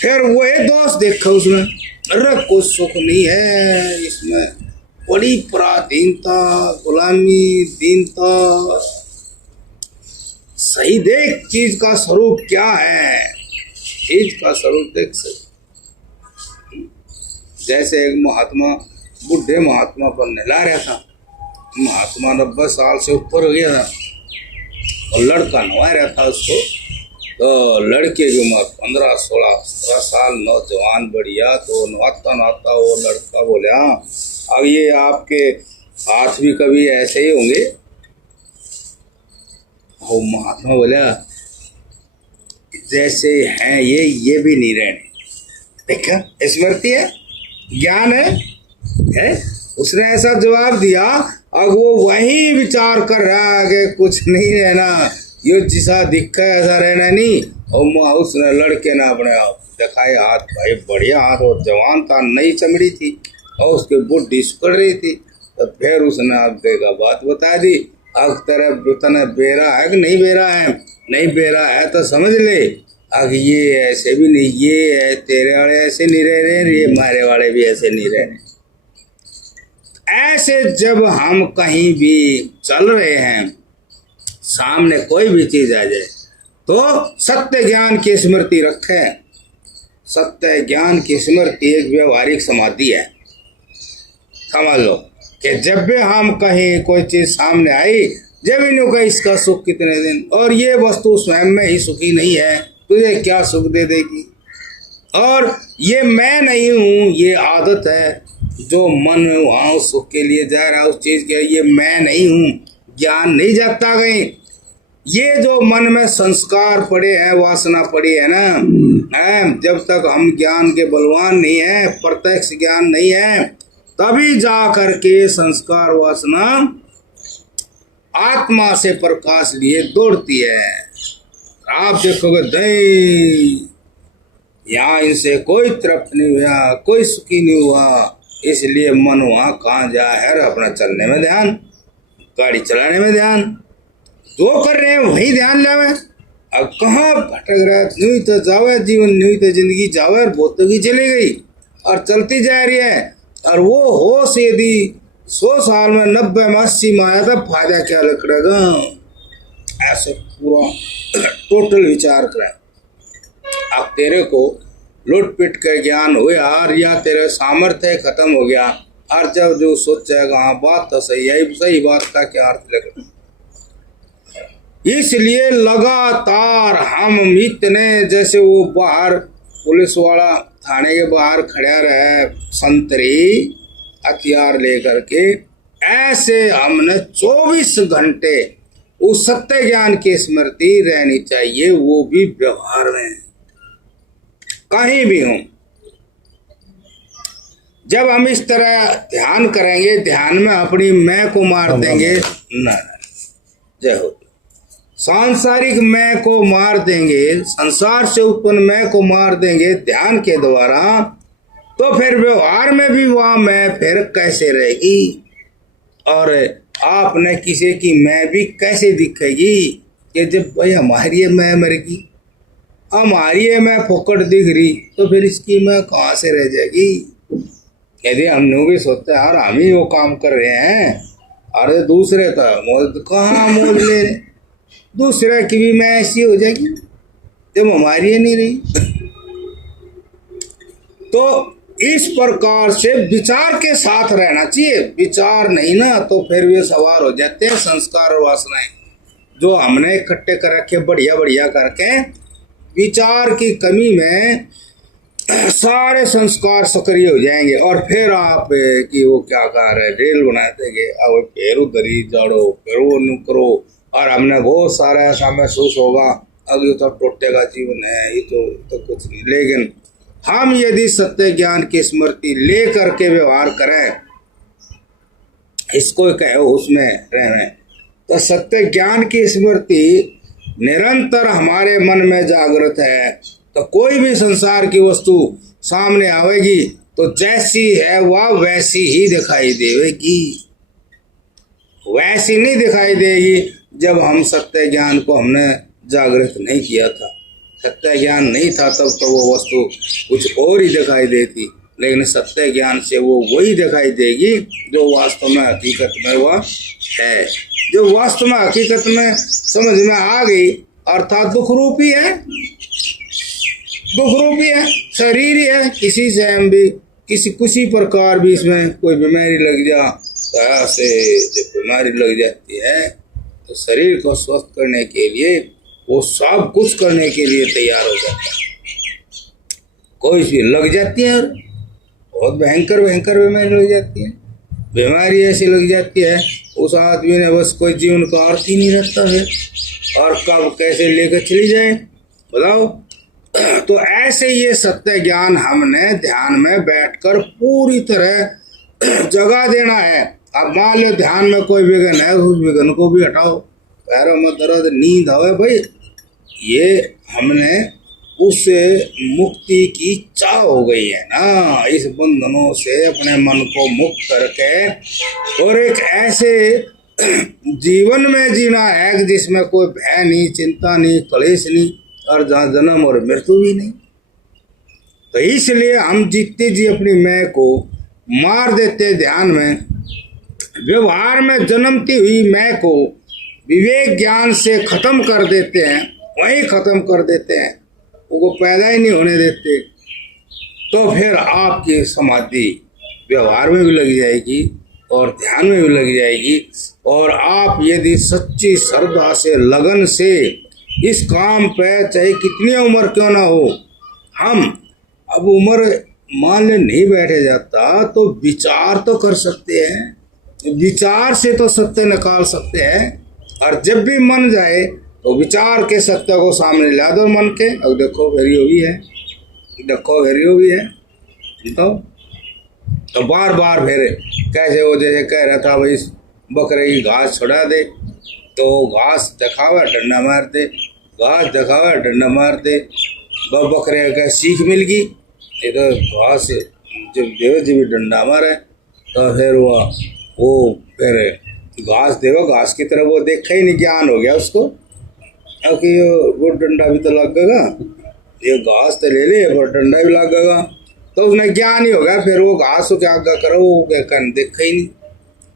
फिर वो एक दोस्त देखो उसमें, अरे कुछ सुख नहीं है इसमें, बड़ी पराधीनता, गुलामी, दीनता। सही देख चीज का स्वरूप क्या है, चीज का स्वरूप देख सकते। जैसे एक महात्मा, बुढ़े महात्मा पर नहला रहा था, महात्मा 90 साल से ऊपर हो गया था और लड़का नवा रहा था उसको, तो लड़के की उम्र 15-16 साल, नौजवान बढ़िया। तो नहाता नहाता वो लड़का बोले, हाँ अब ये आपके हाथ भी कभी ऐसे ही होंगे? वो महात्मा बोला, जैसे हैं ये भी नहीं रहने। देखा, स्मृति है, ज्ञान है? उसने ऐसा जवाब दिया। अब वो वही विचार कर रहा है कि कुछ नहीं रहना, ये जिसा दिखा ऐसा रहना नहीं। और उसने लड़के ने अपने दिखाए हाथ, भाई बढ़िया हाथ, और जवान था, नई चमड़ी थी और उसके बुढ़ी सुकड़ रही थी। तो फिर उसने आगे का बात बता दी, अब तेरा तना बेरा है कि नहीं बेरा है? नहीं बेरा है तो समझ ले, अब ये ऐसे भी नहीं, ये तेरे वाले ऐसे नहीं रह रहे, ये हमारे वाले भी ऐसे नहीं रह रहे। ऐसे जब हम कहीं भी चल रहे हैं, सामने कोई भी चीज आ जाए तो सत्य ज्ञान की स्मृति रखें। सत्य ज्ञान की स्मृति एक व्यवहारिक समाधि है। समझ लो कि जब भी हम कहीं कोई चीज सामने आई, जब इन्हों का इसका सुख कितने दिन, और ये वस्तु स्वयं में ही सुखी नहीं है, तुझे क्या सुख दे देगी? और ये मैं नहीं हूं, ये आदत है। जो मन वहां उस सुख के लिए जा रहा है, उस चीज के लिए, मैं नहीं हूं, ज्ञान नहीं जाता कहीं। ये जो मन में संस्कार पड़े हैं, वासना पड़ी है ना, जब तक हम ज्ञान के बलवान नहीं है, प्रत्यक्ष ज्ञान नहीं है, तभी जा करके संस्कार वासना आत्मा से प्रकाश लिए दौड़ती है। आप देखोगे दई यहाँ इनसे कोई तृप्त नहीं हुआ, कोई सुखी नहीं हुआ, इसलिए मन वहां कहाँ जा है, अपना चलने में ध्यान, गाड़ी चलाने में ध्यान, जो कर रहे हैं वही ध्यान लावे। अब कहाँ भटक रहा है? न्यू तो जावे जीवन, न्यू तो जिंदगी जावे, बहुत की चली गई और चलती जा रही है। और वो होश यदि 100 साल में 90 में 80 में आया, तब फायदा क्या लगेगा? ऐसे पूरा टोटल विचार करें। अब तेरे को लुट पिट के ज्ञान हुआ और या तेरे सामर्थ्य खत्म हो गया, और जब जो सोचेगा हाँ बात तो सही है, सही बात का क्या अर्थ लगेगा? इसलिए लगातार हम इतने, जैसे वो बाहर पुलिस वाला थाने के बाहर खड़ा रहे संतरी हथियार लेकर के, ऐसे हमने 24 घंटे उस सत्य ज्ञान की स्मृति रहनी चाहिए, वो भी व्यवहार में, कहीं भी हो। जब हम इस तरह ध्यान करेंगे, ध्यान में अपनी मैं को मार देंगे, न जय हो, सांसारिक मैं को मार देंगे, संसार से उत्पन्न मैं को मार देंगे ध्यान के द्वारा, तो फिर व्यवहार में भी वह मैं फिर कैसे रहेगी? और आपने किसी की मैं भी कैसे दिखेगी? कि जब भाई हमारी मैं मरेगी, हमारी मैं फोकट दिख रही, तो फिर इसकी मैं कहाँ से रह जाएगी? यदि हम लोग भी सोचते हैं यार हम ही वो काम कर रहे हैं, अरे दूसरे तो कहाँ मोल ले रहे, दूसरे की भी मैं ऐसी हो जाएगी जब हमारी नहीं रही। तो इस प्रकार से विचार के साथ रहना चाहिए। विचार नहीं ना तो फिर वे सवार हो जाते हैं संस्कार और वासनाएं जो हमने इकट्ठे कर रखे बढ़िया बढ़िया करके। विचार की कमी में सारे संस्कार सक्रिय हो जाएंगे और फिर आप कि वो क्या कह रहे रेल बनाए देंगे, अब फिर उधर ही जाड़ो, फिर वो नु करो, और हमने बहुत सारा ऐसा महसूस होगा अब ये तो टोटेगा जीवन है, ये तो कुछ नहीं। लेकिन हम यदि सत्य ज्ञान की स्मृति ले करके व्यवहार करें, इसको कहे उसमें रहें, तो सत्य ज्ञान की स्मृति निरंतर हमारे मन में जागृत है, तो कोई भी संसार की वस्तु सामने आवेगी तो जैसी है वह वैसी ही दिखाई देगी, वैसी नहीं दिखाई देगी जब हम सत्य ज्ञान को हमने जागृत नहीं किया था। सत्य ज्ञान नहीं था तब तो वो वस्तु कुछ और ही दिखाई देती, लेकिन सत्य ज्ञान से वो वही दिखाई देगी जो वास्तव में हकीकत में वह है। जो वास्तव में हकीकत में समझ में आ गई, अर्थात दुख रूपी है, दुख रूपी है, शरीर ही है, किसी से हम भी किसी प्रकार भी इसमें कोई बीमारी लग जा, तो ऐसे जब बीमारी लग जाती है तो शरीर को स्वस्थ करने के लिए वो सब कुछ करने के लिए तैयार हो जाता है। कोई सी लग जाती है और बहुत भयंकर भयंकर बीमारी लग जाती है। बीमारी ऐसी लग जाती है उस आदमी ने बस कोई जीवन का अर्थ ही नहीं रखता है और कब कैसे लेकर चली जाए बताओ। तो ऐसे ये सत्य ज्ञान हमने ध्यान में बैठकर पूरी तरह जगा देना है। अब मान लो ध्यान में कोई विघ्न है, उस विघ्न को भी हटाओ। पैरों में दर्द, नींद आवे भाई, ये हमने उससे मुक्ति की चाह हो गई है ना। इस बंधनों से अपने मन को मुक्त करके और एक ऐसे जीवन में जीना है कि जिसमें कोई भय नहीं, चिंता नहीं, क्लेश नहीं और जहाँ जन्म और मृत्यु भी नहीं। तो इसलिए हम जीतते जी अपनी मैं को मार देते ध्यान में, व्यवहार में जन्मती हुई मैं को विवेक ज्ञान से खत्म कर देते हैं, वहीं खत्म कर देते हैं, वो पैदा ही नहीं होने देते। तो फिर आपकी समाधि व्यवहार में भी लग जाएगी और ध्यान में भी लग जाएगी। और आप यदि सच्ची श्रद्धा से, लगन से इस काम पे, चाहे कितनी उम्र क्यों ना हो, हम अब उम्र मान ले नहीं बैठे जाता तो विचार तो कर सकते हैं, विचार से तो सत्य निकाल सकते हैं। और जब भी मन जाए तो विचार के सत्य को सामने ला दो मन के, अब देखो वेरियो भी है, देखो वेरियो भी है, तो बार बार फिर कैसे वो जैसे कह रहा था भाई बकरे की घास छुड़ा दे, तो घास दिखावा डंडा मार दे, घास दिखावा डंडा मार दे, बकरे का सीख मिल गई। ये तो घास जब देव जी भी डंडा मारे तो फिर वो फिर घास देवा, घास की तरफ वो देखा ही नहीं, ज्ञान हो गया उसको। अब कि वो डंडा भी तो लग गएगा, ये घास तो ले ले पर डंडा भी लग गएगा, तो उसने ज्ञान ही हो गया। फिर वो घास को क्या करो, वो देखा ही नहीं,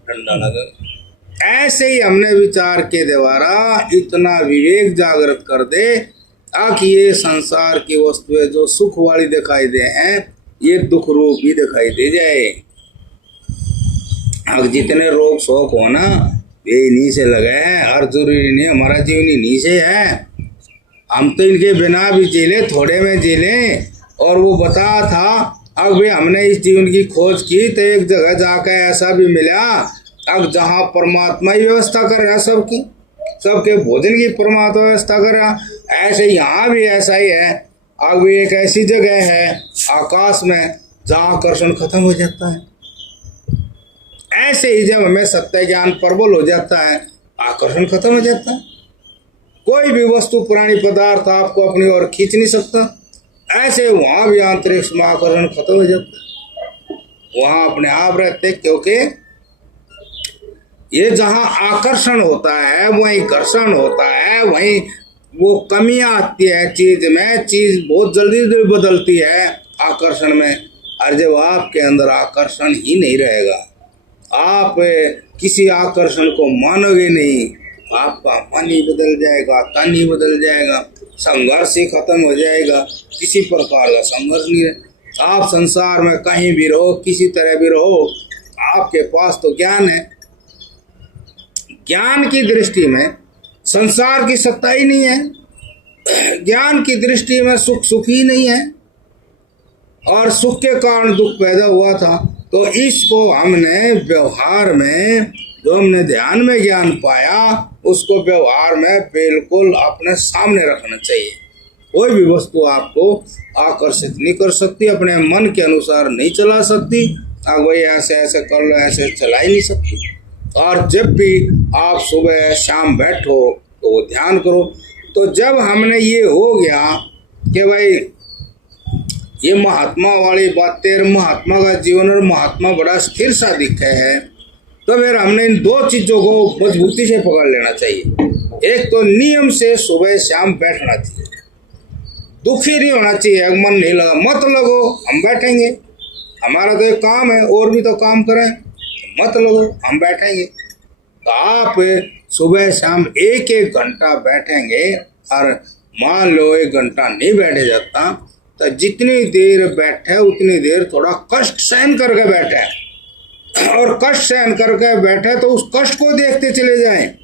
डंडा लगा। ऐसे ही हमने विचार के द्वारा इतना विवेक जागृत कर दे ताकि ये संसार की वस्तुएं जो सुख वाली दिखाई दे हैं, ये दुख रूप ही दिखाई दे जाए। अब जितने रोग शोक हो ना, ये इन्हीं से लगे हैं, हर जरूरी नहीं हमारा जीवन इन्हीं से है। हम तो इनके बिना भी जी ले, थोड़े में जी ले। और वो बता था अब भाई हमने इस जीवन की खोज की तो एक जगह जाकर ऐसा भी मिला, अब जहाँ परमात्मा ही व्यवस्था कर रहा है सबकी, सबके भोजन की परमात्मा व्यवस्था कर रहा, ऐसे यहाँ भी ऐसा ही है। अब भी एक ऐसी जगह है आकाश में जहाँ आकर्षण खत्म हो जाता है। ऐसे ही जब हमें सत्य ज्ञान प्रबल हो जाता है, आकर्षण खत्म हो जाता है। कोई भी वस्तु, पुरानी पदार्थ आपको अपनी ओर खींच नहीं सकता। ऐसे वहां भी अंतरिक्ष में आकर्षण खत्म हो जाता है, वहां अपने आप रहते, क्योंकि ये जहां आकर्षण होता है वहीं घर्षण होता है, वहीं वो कमियां आती है चीज में, चीज बहुत जल्दी बदलती है आकर्षण में। और जब आपके अंदर आकर्षण ही नहीं रहेगा, आप किसी आकर्षण को मानोगे नहीं, आपका मन ही बदल जाएगा, तन ही बदल जाएगा, संघर्ष ही खत्म हो जाएगा, किसी प्रकार का संघर्ष नहीं है। आप संसार में कहीं भी रहो, किसी तरह भी रहो, आपके पास तो ज्ञान है। ज्ञान की दृष्टि में संसार की सत्ता ही नहीं है, ज्ञान की दृष्टि में सुख सुख ही नहीं है, और सुख के कारण दुख पैदा हुआ था। तो इसको हमने व्यवहार में, जो हमने ध्यान में ज्ञान पाया, उसको व्यवहार में बिल्कुल अपने सामने रखना चाहिए। कोई भी वस्तु आपको आकर्षित नहीं कर सकती, अपने मन के अनुसार नहीं चला सकती। अब वही ऐसे ऐसे कर लो, ऐसे चला ही नहीं सकती। और जब भी आप सुबह शाम बैठो तो वो ध्यान करो। तो जब हमने ये हो गया कि भाई ये महात्मा वाली बातें, महात्मा का जीवन और महात्मा बड़ा स्थिर सा दिखे है, तो फिर हमने इन दो चीजों को मजबूती से पकड़ लेना चाहिए। एक तो नियम से सुबह शाम बैठना चाहिए, दुखी नहीं होना चाहिए। मन नहीं लगा, मत लगो, हम बैठेंगे, हमारा तो एक काम है, और भी तो काम करें, मत लगो, हम बैठेंगे। तो आप सुबह शाम एक एक घंटा बैठेंगे, और मान लो 1 घंटा नहीं बैठे जाता, तो जितनी देर बैठे उतनी देर थोड़ा कष्ट सहन करके बैठे, और कष्ट सहन करके बैठे तो उस कष्ट को देखते चले जाएं।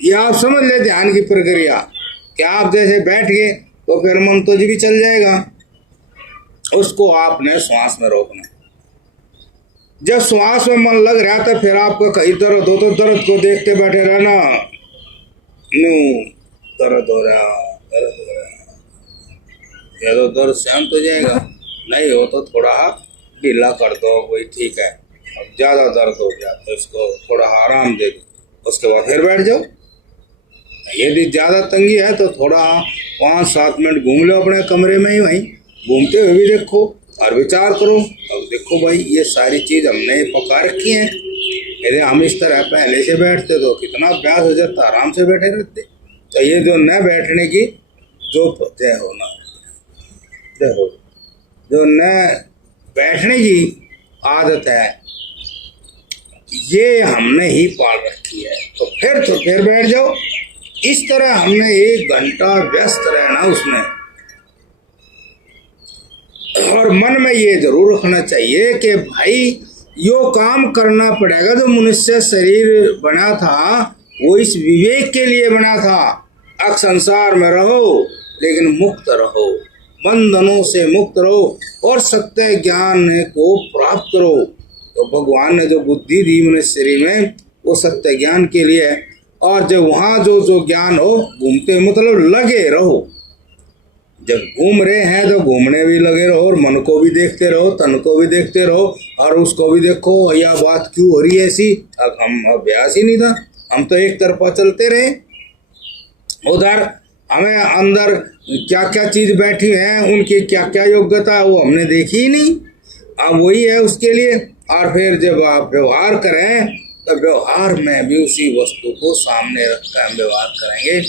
ये आप समझ ले ध्यान की प्रक्रिया, क्या आप जैसे बैठ गए तो फिर मन तो जी भी चल जाएगा। उसको आपने श्वास में रोकना। जब श्वास में मन लग रहा तो फिर आपको कहीं दर्द हो तो दर्द को देखते बैठे रहना। न्यू दर्द हो रहा, दर्द हो रहा, या तो दर्द शांत हो जाएगा, नहीं हो तो थोड़ा ढीला कर दो, वही ठीक है। अब ज्यादा दर्द हो गया तो इसको थोड़ा आराम दे दो, उसके बाद फिर बैठ जाओ। यदि ज्यादा तंगी है तो थोड़ा 5-7 मिनट घूम लो अपने कमरे में ही, वहीं घूमते हुए भी देखो और विचार करो। अब देखो भाई, ये सारी चीज हमने पका रखी है। यदि हम इस तरह पहले से बैठते तो कितना अभ्यास हो जाता, आराम से बैठे रहते। तो ये जो न बैठने की जो जय होना, जय हो, जो न बैठने की आदत है ये हमने ही पाल रखी है। तो फिर बैठ जाओ। इस तरह हमने 1 घंटा व्यस्त रहना उसमें। और मन में ये जरूर रखना चाहिए कि भाई यो काम करना पड़ेगा। जो मनुष्य शरीर बना था वो इस विवेक के लिए बना था। अब संसार में रहो लेकिन मुक्त रहो, बंधनों से मुक्त रहो और सत्य ज्ञान को प्राप्त करो। तो भगवान ने जो बुद्धि दी मनुष्य शरीर में वो सत्य ज्ञान के लिए है। और जब वहाँ जो ज्ञान हो, घूमते मतलब लगे रहो। जब घूम रहे हैं तो घूमने भी लगे रहो और मन को भी देखते रहो, तन को भी देखते रहो और उसको भी देखो यह बात क्यों हो रही है ऐसी। अब हम अभ्यास ही नहीं था, हम तो एक तरफा चलते रहे। उधर हमें अंदर क्या क्या चीज बैठी है, उनकी क्या क्या योग्यता है वो हमने देखी ही नहीं। अब वही है उसके लिए। और फिर जब आप व्यवहार करें तो व्यवहार में भी उसी वस्तु को सामने रखकर हम व्यवहार करेंगे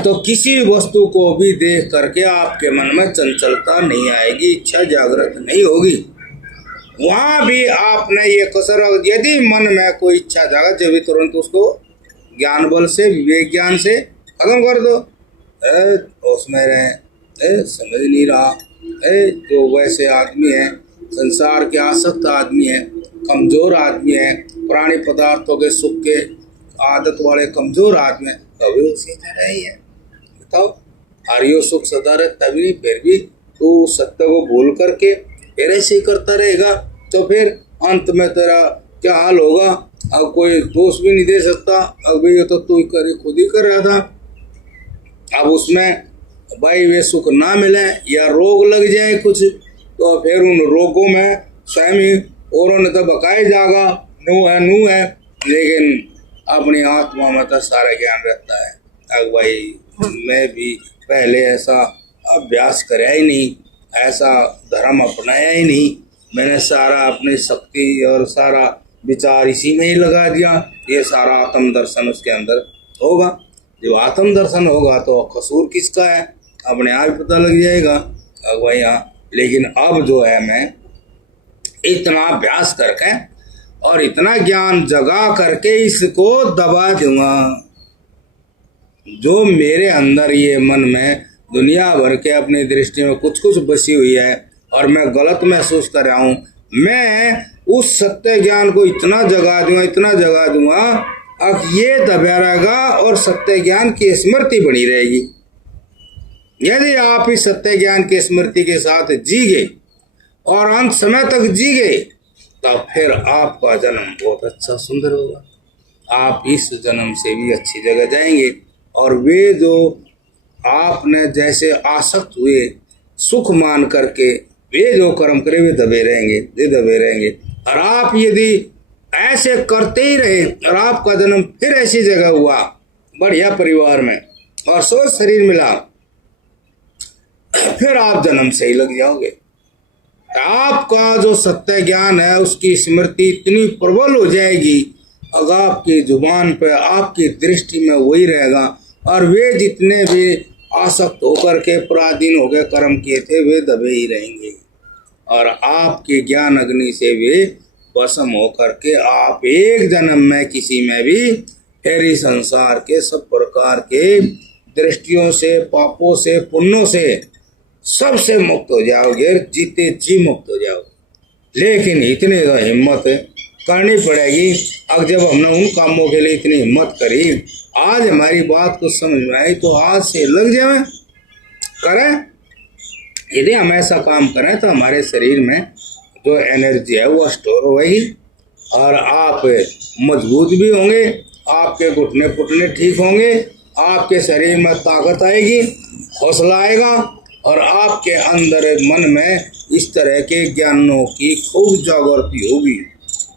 तो किसी वस्तु को भी देख करके आपके मन में चंचलता नहीं आएगी, इच्छा जागृत नहीं होगी। वहां भी आपने ये कसर, यदि मन में कोई इच्छा जागा जब भी तुरंत उसको ज्ञान बल से, विवेक ज्ञान से खत्म कर दो। उसमें रहे, समझ नहीं रहा, जो वैसे आदमी है, संसार के आसक्त आदमी है, कमजोर आदमी है, प्राणी पदार्थों के सुख के आदत वाले कमजोर आदमी है, तभी उसी तरह ही है। बताओ, हरियो सुख सदा रहे तभी नहीं, फिर भी तू सत्य को भूल करके फिर ऐसे ही करता रहेगा तो फिर अंत में तेरा क्या हाल होगा। अब कोई दोष भी नहीं दे सकता, अब ये तो तू खुद ही कर रहा था। अब उसमें भाई वे सुख ना मिले या रोग लग जाए कुछ, तो फिर उन रोगों में स्वयं ही औरों ने तो बकाए जागा, नू है, लेकिन अपनी आत्मा में तो सारा ज्ञान रहता है। अब भाई मैं भी पहले ऐसा अभ्यास कराया ही नहीं, ऐसा धर्म अपनाया ही नहीं, मैंने सारा अपनी शक्ति और सारा विचार इसी में ही लगा दिया। ये सारा आत्म दर्शन उसके अंदर होगा। जब आत्म दर्शन होगा तो कसूर किसका है अपने आप पता लग जाएगा। अब भाई हाँ, लेकिन अब जो है मैं इतना अभ्यास करके और इतना ज्ञान जगा करके इसको दबा दूंगा। जो मेरे अंदर ये मन में दुनिया भर के अपनी दृष्टि में कुछ कुछ बसी हुई है और मैं गलत महसूस कर रहा हूँ, मैं उस सत्य ज्ञान को इतना जगा दूंगा, इतना जगा दूंगा, अब ये दबा रहेगा और सत्य ज्ञान की स्मृति बनी रहेगी। यदि आप इस सत्य ज्ञान की स्मृति के साथ जीगे और अंत समय तक जीगे तब फिर आपका जन्म बहुत अच्छा सुंदर होगा। आप इस जन्म से भी अच्छी जगह जाएंगे और वे जो आपने जैसे आसक्त हुए सुख मान करके वे जो कर्म करे वे दबे रहेंगे। और आप यदि ऐसे करते ही रहे और आपका जन्म फिर ऐसी जगह हुआ, बढ़िया परिवार में और स्वस्थ शरीर मिला, फिर आप जन्म से ही लग जाओगे। आपका जो सत्य ज्ञान है उसकी स्मृति इतनी प्रबल हो जाएगी, अगर आपकी जुबान पे, आपकी दृष्टि में वही रहेगा और वे जितने भी आसक्त होकर के पराधीन हो गए कर्म किए थे वे दबे ही रहेंगे और आपके ज्ञान अग्नि से वे भस्म होकर के आप एक जन्म में किसी में भी फिर इस संसार के सब प्रकार के दृष्टियों से, पापों से, पुण्यों से सबसे मुक्त हो जाओगे, जीते जी मुक्त हो जाओगे। लेकिन इतनी तो हिम्मत करनी पड़ेगी। अब जब हमने उन कामों के लिए इतनी हिम्मत करी आज हमारी बात को समझ में आई तो आज से लग जाए करें। यदि हम ऐसा काम करें तो हमारे शरीर में जो एनर्जी है वो स्टोर होगी और आप मजबूत भी होंगे, आपके घुटने पुटने ठीक होंगे, आपके शरीर में ताकत आएगी, हौसला आएगा और आपके अंदर मन में इस तरह के ज्ञानों की खूब जागृति होगी।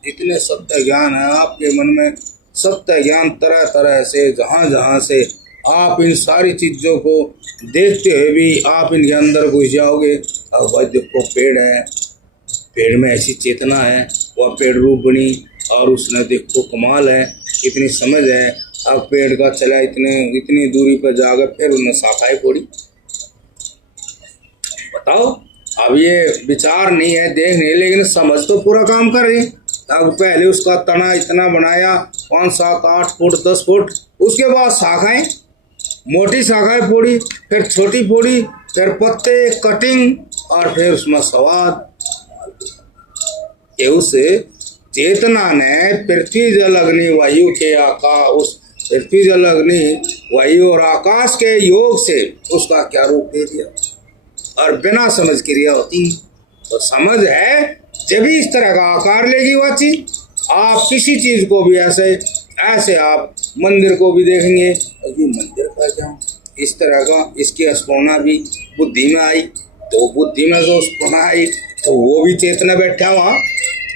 इतने सत्य ज्ञान है आपके मन में, सत्य ज्ञान तरह तरह से जहाँ जहाँ से आप इन सारी चीज़ों को देखते हुए भी आप इनके अंदर घुस जाओगे। अब भाई देखो पेड़ है, पेड़ में ऐसी चेतना है, वह पेड़ रूप बनी और उसने देखो कमाल है, इतनी समझ है। अब पेड़ का चला इतनी दूरी पर जाकर फिर उन्हें शाखाएं फोड़ी। बताओ, अब ये विचार नहीं है, देख नहीं, लेकिन समझ तो पूरा काम कर रही है। अब पहले उसका तना इतना बनाया 5, 7, 8 फुट 10 फुट, उसके बाद शाखाएं, मोटी शाखाएं फोड़ी, फिर छोटी फोड़ी, फिर पत्ते कटिंग और फिर उसमें स्वाद। उस चेतना ने पृथ्वी जल अग्नि वायु के आकाश, उस पृथ्वी जल अग्नि वायु और आकाश के योग से उसका क्या रूप दे दिया। और बिना समझ क्रिया होती तो समझ है जब भी इस तरह का आकार लेगी वह चीज। आप किसी चीज को भी ऐसे आप मंदिर को भी देखेंगे, अभी मंदिर का क्या इस तरह का, इसकी स्फुरना भी बुद्धि में आई तो बुद्धि में जो स्फुरना आई तो वो भी चेतना बैठा वहाँ।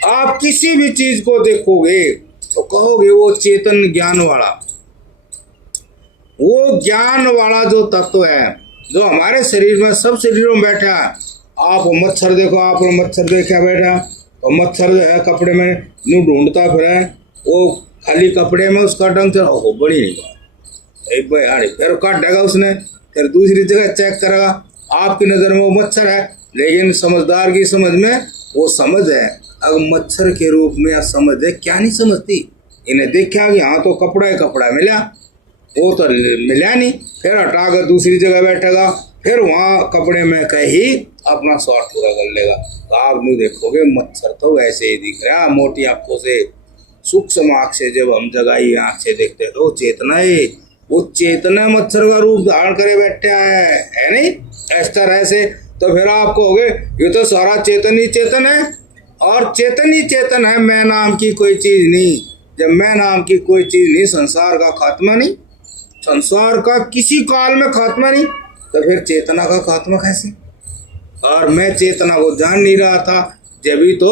आप किसी भी चीज को देखोगे तो कहोगे वो चेतन ज्ञान वाला, वो ज्ञान वाला जो तत्व है जो हमारे शरीर में, सब शरीरों में बैठा है। आप मच्छर देखो, आपने मच्छर देखा बैठा तो मच्छर जो है कपड़े में यूं ढूंढता फिर है, वो खाली कपड़े में उसका डंग चढ़ा हो बड़ी नहीं एक भाई फिर काटेगा उसने, फिर दूसरी जगह चेक करेगा। आपकी नज़र में वो मच्छर है, लेकिन समझदार की समझ में वो समझ है। अब मच्छर के रूप में या समझ है क्या नहीं समझती, इन्हें देखा कि हाँ तो कपड़ा है, कपड़ा मिला, वो तो मिला नहीं, फिर हटाकर दूसरी जगह बैठेगा, फिर वहाँ कपड़े में कहीं अपना स्वार्थ पूरा कर लेगा। तो आप नहीं देखोगे मच्छर तो वैसे ही दिख रहा है मोटी आंखों से, सूक्ष्म आँख से जब हम जगाई आँख से देखते हैं तो चेतना है, वो चेतना मच्छर का रूप धारण करे बैठा है नहीं इस तरह से। तो फिर आप कहोगे ये तो सारा चेतन ही चेतन है, और चेतन ही चेतन है, मैं नाम की कोई चीज नहीं। जब मैं नाम की कोई चीज नहीं, संसार का खात्मा नहीं, संसार का किसी काल में खात्मा नहीं, तो फिर चेतना का खात्मा कैसे। और मैं चेतना को जान नहीं रहा था, जब भी तो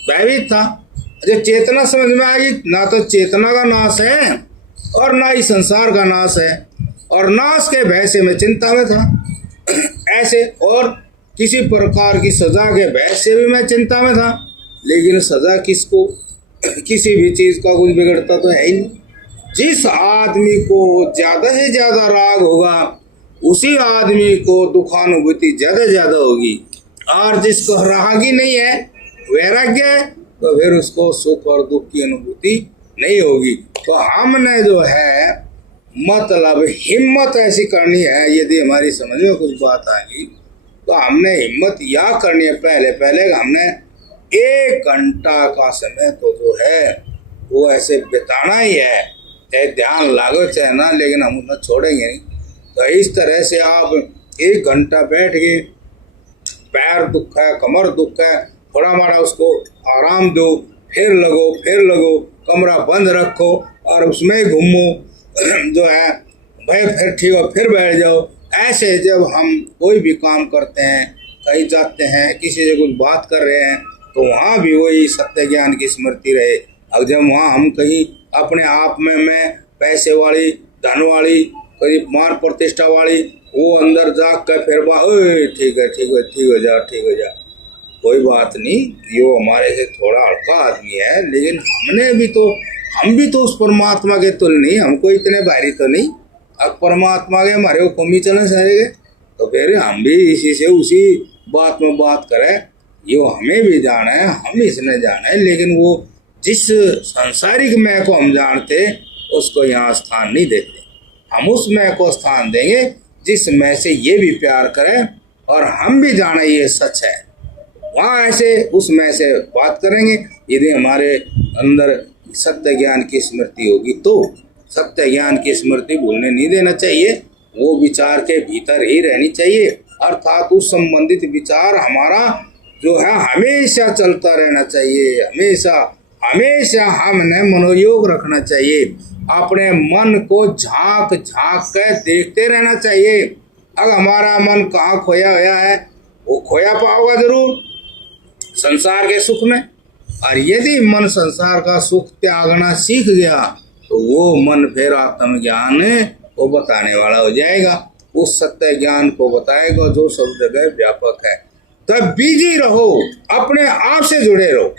भयभीत था। जब चेतना समझ में आएगी, ना तो चेतना का नाश है और ना ही संसार का नाश है, और नाश के भय से मैं चिंता में था ऐसे, और किसी प्रकार की सजा के भय से भी मैं चिंता में था। लेकिन सजा किसको, किसी भी चीज का कुछ बिगड़ता तो है ही नहीं। जिस आदमी को ज्यादा से ज्यादा राग होगा उसी आदमी को दुखानुभूति ज्यादा ज्यादा होगी, और जिसको राग ही नहीं है, वैराग्य है, तो फिर उसको सुख और दुख की अनुभूति नहीं होगी। तो हमने जो है मतलब हिम्मत ऐसी करनी है, यदि हमारी समझ में कुछ बात आएगी तो हमने हिम्मत या करनी है, पहले हमने 1 घंटा का समय तो जो है वो ऐसे बिताना ही है, चाहे ध्यान लागो चाहे ना, लेकिन हम उतना छोड़ेंगे नहीं। तो इस तरह से आप 1 घंटा बैठ के, पैर दुख है, कमर दुख है, थोड़ा माड़ा उसको आराम दो, फिर लगो, कमरा बंद रखो और उसमें ही घूमो जो है भाई, फिर ठीक हो, फिर बैठ जाओ। ऐसे जब हम कोई भी काम करते हैं, कहीं जाते हैं, किसी से कुछ बात कर रहे हैं, तो वहाँ भी वही सत्य ज्ञान की स्मृति रहे। अब जब वहाँ हम कहीं अपने आप में मैं पैसे वाली, धन वाली, कहीं मान प्रतिष्ठा वाली, वो अंदर जाग कर फिर ठीक हो जा, कोई बात नहीं, यो हमारे से थोड़ा हल्का आदमी है, लेकिन हम भी तो उस परमात्मा के तुल्य नहीं, हमको इतने भारी तो नहीं। अब परमात्मा के हमारे हुक्म ही चलने सकेंगे, तो फिर हम भी इसी से उसी बात में बात करें। ये हमें भी जाना है, हम इसने जाना है, लेकिन वो जिस सांसारिक मैं को हम जानते उसको यहाँ स्थान नहीं देते। हम उस मैं को स्थान देंगे जिस मैं से ये भी प्यार करें और हम भी जाने ये सच है, वहाँ ऐसे उस मैं से बात करेंगे। यदि हमारे अंदर सत्य ज्ञान की स्मृति होगी तो सत्य ज्ञान की स्मृति भूलने नहीं देना चाहिए, वो विचार के भीतर ही रहनी चाहिए, अर्थात उस संबंधित विचार हमारा जो है हमेशा चलता रहना चाहिए। हमेशा हमेशा हमने मनोयोग रखना चाहिए, अपने मन को झांक झांक कर देखते रहना चाहिए। अगर हमारा मन कहाँ खोया हुआ है, वो खोया पाओगा जरूर संसार के सुख में। और यदि मन संसार का सुख त्यागना सीख गया तो वो मन फिर आत्मज्ञान को बताने वाला हो जाएगा, उस सत्य ज्ञान को बताएगा जो सब जगह व्यापक है। तब बिजी रहो, अपने आप से जुड़े रहो,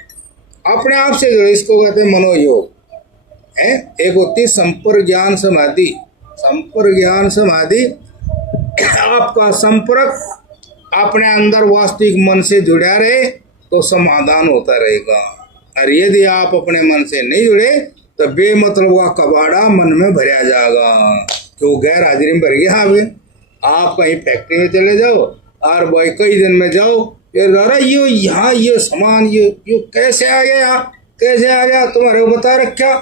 अपने आप से जुड़े, इसको कहते हैं मनोयोग है। एक होती है संपर्क ज्ञान समाधि। संपर्क ज्ञान समाधि आपका संपर्क अपने अंदर वास्तविक मन से जुड़ा रहे तो समाधान होता रहेगा। और यदि आप अपने मन से नहीं जुड़े तो बेमतलब का कबाड़ा मन में भरा जाएगा, तो गैर हाजिरी में भर गया। आप कहीं फैक्ट्री में चले जाओ और भाई कई दिन में जाओ, अरे यो यहाँ ये सामान ये कैसे आ गया, कैसे आ गया, तुम्हारे को बता रखा,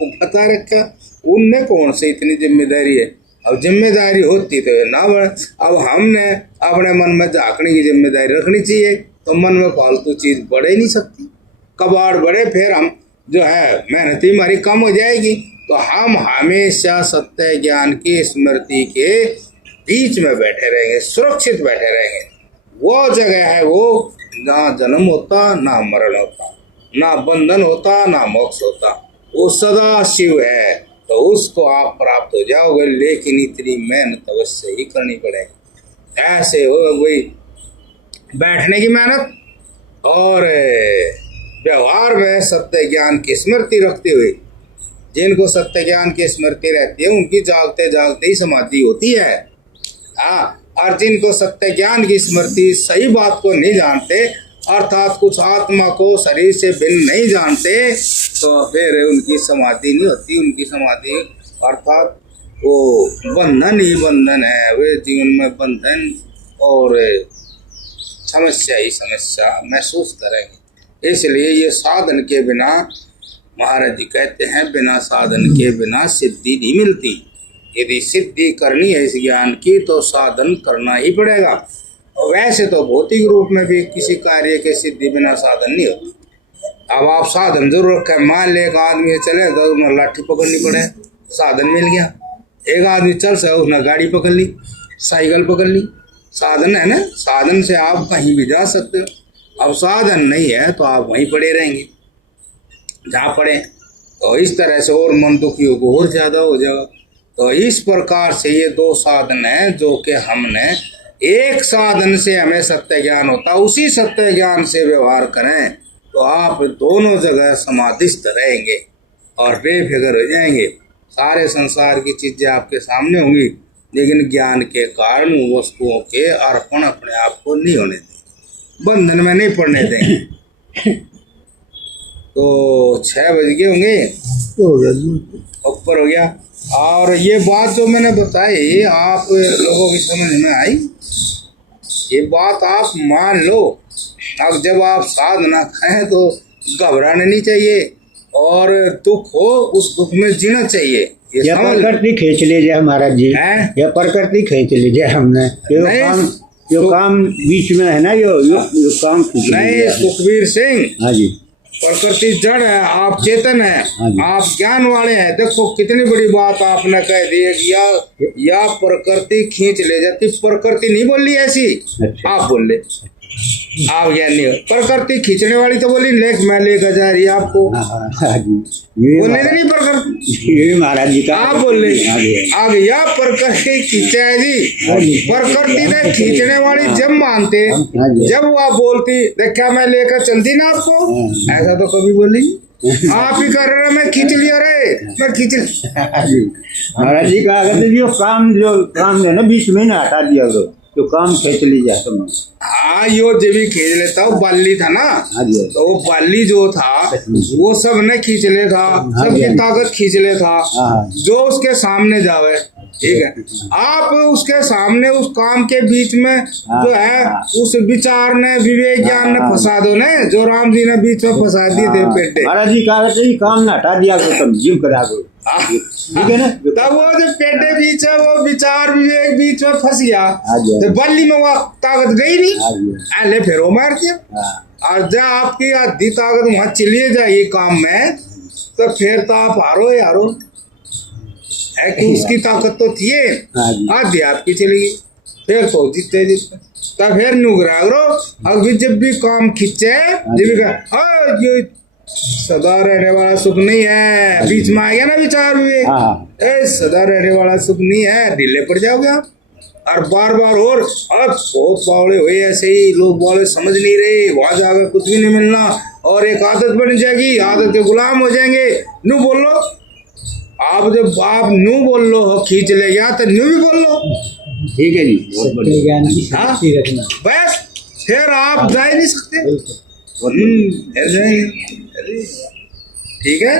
वो बता रखा, उनने कौन से इतनी जिम्मेदारी है। अब जिम्मेदारी होती तो ना बढ़े। अब हमने अपने मन में झांकने की जिम्मेदारी रखनी चाहिए, तो मन में फालतू चीज बढ़ ही नहीं सकती। कबाड़ बढ़े फिर हम जो है मेहनती हमारी कम हो जाएगी। तो हम हमेशा सत्य ज्ञान की स्मृति के बीच में बैठे रहेंगे, सुरक्षित बैठे रहेंगे। वो जगह है वो ना जन्म होता, ना मरण होता, ना बंधन होता, ना मोक्ष होता, वो सदा शिव है। तो उसको आप प्राप्त हो जाओगे, लेकिन इतनी मेहनत अवश्य ही करनी पड़ेगी। ऐसे हो वही बैठने की मेहनत और व्यवहार में सत्य ज्ञान की स्मृति रखते हुए, जिनको सत्य ज्ञान की स्मृति रहती है उनकी जागते जागते ही समाधि होती है। हाँ, और जिनको सत्य ज्ञान की स्मृति सही बात को नहीं जानते, अर्थात कुछ आत्मा को शरीर से भिन्न नहीं जानते, तो फिर उनकी समाधि नहीं होती। उनकी समाधि अर्थात वो बंधन ही बंधन है, वे जीवन में बंधन और समस्या ही समस्या महसूस करेंगे। इसलिए ये साधन के बिना, महाराज जी कहते हैं, बिना साधन के बिना सिद्धि नहीं मिलती। यदि सिद्धि करनी है इस ज्ञान की तो साधन करना ही पड़ेगा। और वैसे तो भौतिक रूप में भी किसी कार्य के सिद्धि बिना साधन नहीं होती। अब आप साधन जरूर रखें, मान ले एक आदमी चले तो उसने लाठी पकड़नी पड़े, साधन मिल गया। एक आदमी चल सके, उसने गाड़ी पकड़ ली, साइकिल पकड़ ली, साधन है ना। साधन से आप कहीं भी जा सकते हो। अब साधन नहीं है तो आप वहीं पड़े रहेंगे जहाँ पड़े। तो इस तरह से और मन दुखियों को और ज्यादा हो जाएगा। तो इस प्रकार से ये दो साधन है जो कि हमने एक साधन से हमें सत्य ज्ञान होता, उसी सत्य ज्ञान से व्यवहार करें तो आप दोनों जगह समाधिस्थ रहेंगे और बेफिक्र हो जाएंगे। सारे संसार की चीजें आपके सामने होंगी, लेकिन ज्ञान के कारण वस्तुओं के अर्पण अपने आप को नहीं होने देंगे, बंधन में नहीं पड़ने देंगे। तो 6 बज गए होंगे, ऊपर हो गया। और ये बात जो मैंने बताई आप लोगों की समझ में आई, ये बात आप मान लो। अब जब आप साधना करें तो घबराना नहीं चाहिए, और दुख हो उस दुख में जीना चाहिए। ये प्रकृति खींच लीजिए महाराज जी, ये प्रकृति खींच लीजिए हमने। जो काम बीच में है ना, यो काम खींच नहीं। सुखबीर सिंह, हाँ जी, प्रकृति जड़ है, आप चेतन है, आप ज्ञान वाले हैं। देखो कितनी बड़ी बात आपने कह दी है कि या प्रकृति खींच ले जाती। प्रकृति नहीं बोल ली ऐसी, आप बोल ले, आप ज्ञानी हो। प्रकृति खींचने वाली तो बोली लेख मैं लेकर जा रही है आपको, बोलने नहीं प्रकृति, ये महाराज जी का आप बोल ले। अब यह प्रकृति खींचे जी, प्रकृति ने खींचने वाली जब मानते, जब वो बोलती देखा मैं लेकर चलती ना आपको, ऐसा तो कभी बोली। आप ही कर रहे मैं खींच लिया, रे मैं खींच लिया। महाराज जी का जो काम है ना बीच में ना हटा दिया तो काम खींच लीजिए तुमने। हाँ, यो जब भी खींच लेता वो बाली था ना, तो वो बाली जो था वो सब ने खींच ले था, सबकी ताकत खींच ले था। जो उसके सामने जावे ठीक है, आप उसके सामने उस काम के बीच में जो है उस विचार ने विवेक ज्ञान ने फंसा दो ने, जो राम जी ने बीच में फंसा दिए थे पेटे। महाराज जी कहा थे काम ना हटा दिया करो, तुम जिम करा करो, ठीक है ना। तब वो जो पेटे बीच है, वो विचार विवेक बीच में फंस गया, तो बल्ली में वो ताकत गई नहीं, ले फिर वो मार दिया। और जब आपकी आधी ताकत वहां चली जाएगी काम में, तो फिर तो आप हारो ही हारो है कि उसकी ताकत तो थी, आधी आपकी चली गई, फिर तो जीते जीते। तब फिर नुगरा करो, अब जब भी काम खींचे ये सदा रहने वाला सुख नहीं है, बीच में आ गया ना विचार विवेक, सदा रहने वाला सुख नहीं है, ढीले पड़ जाओगे आप। और बार बार और अब बहुत बावड़े हुए ऐसे ही लोग बोले समझ नहीं रहे, वहां जाकर कुछ भी नहीं मिलना, और एक आदत बन जाएगी, आदत के गुलाम हो जाएंगे। नू बोल लो आप, जब आप नू बोल लो खींच ले गया तो नू भी बोल लो, ठीक है जी, बहुत बढ़िया। बस फिर आप जा ही नहीं सकते, ठीक है।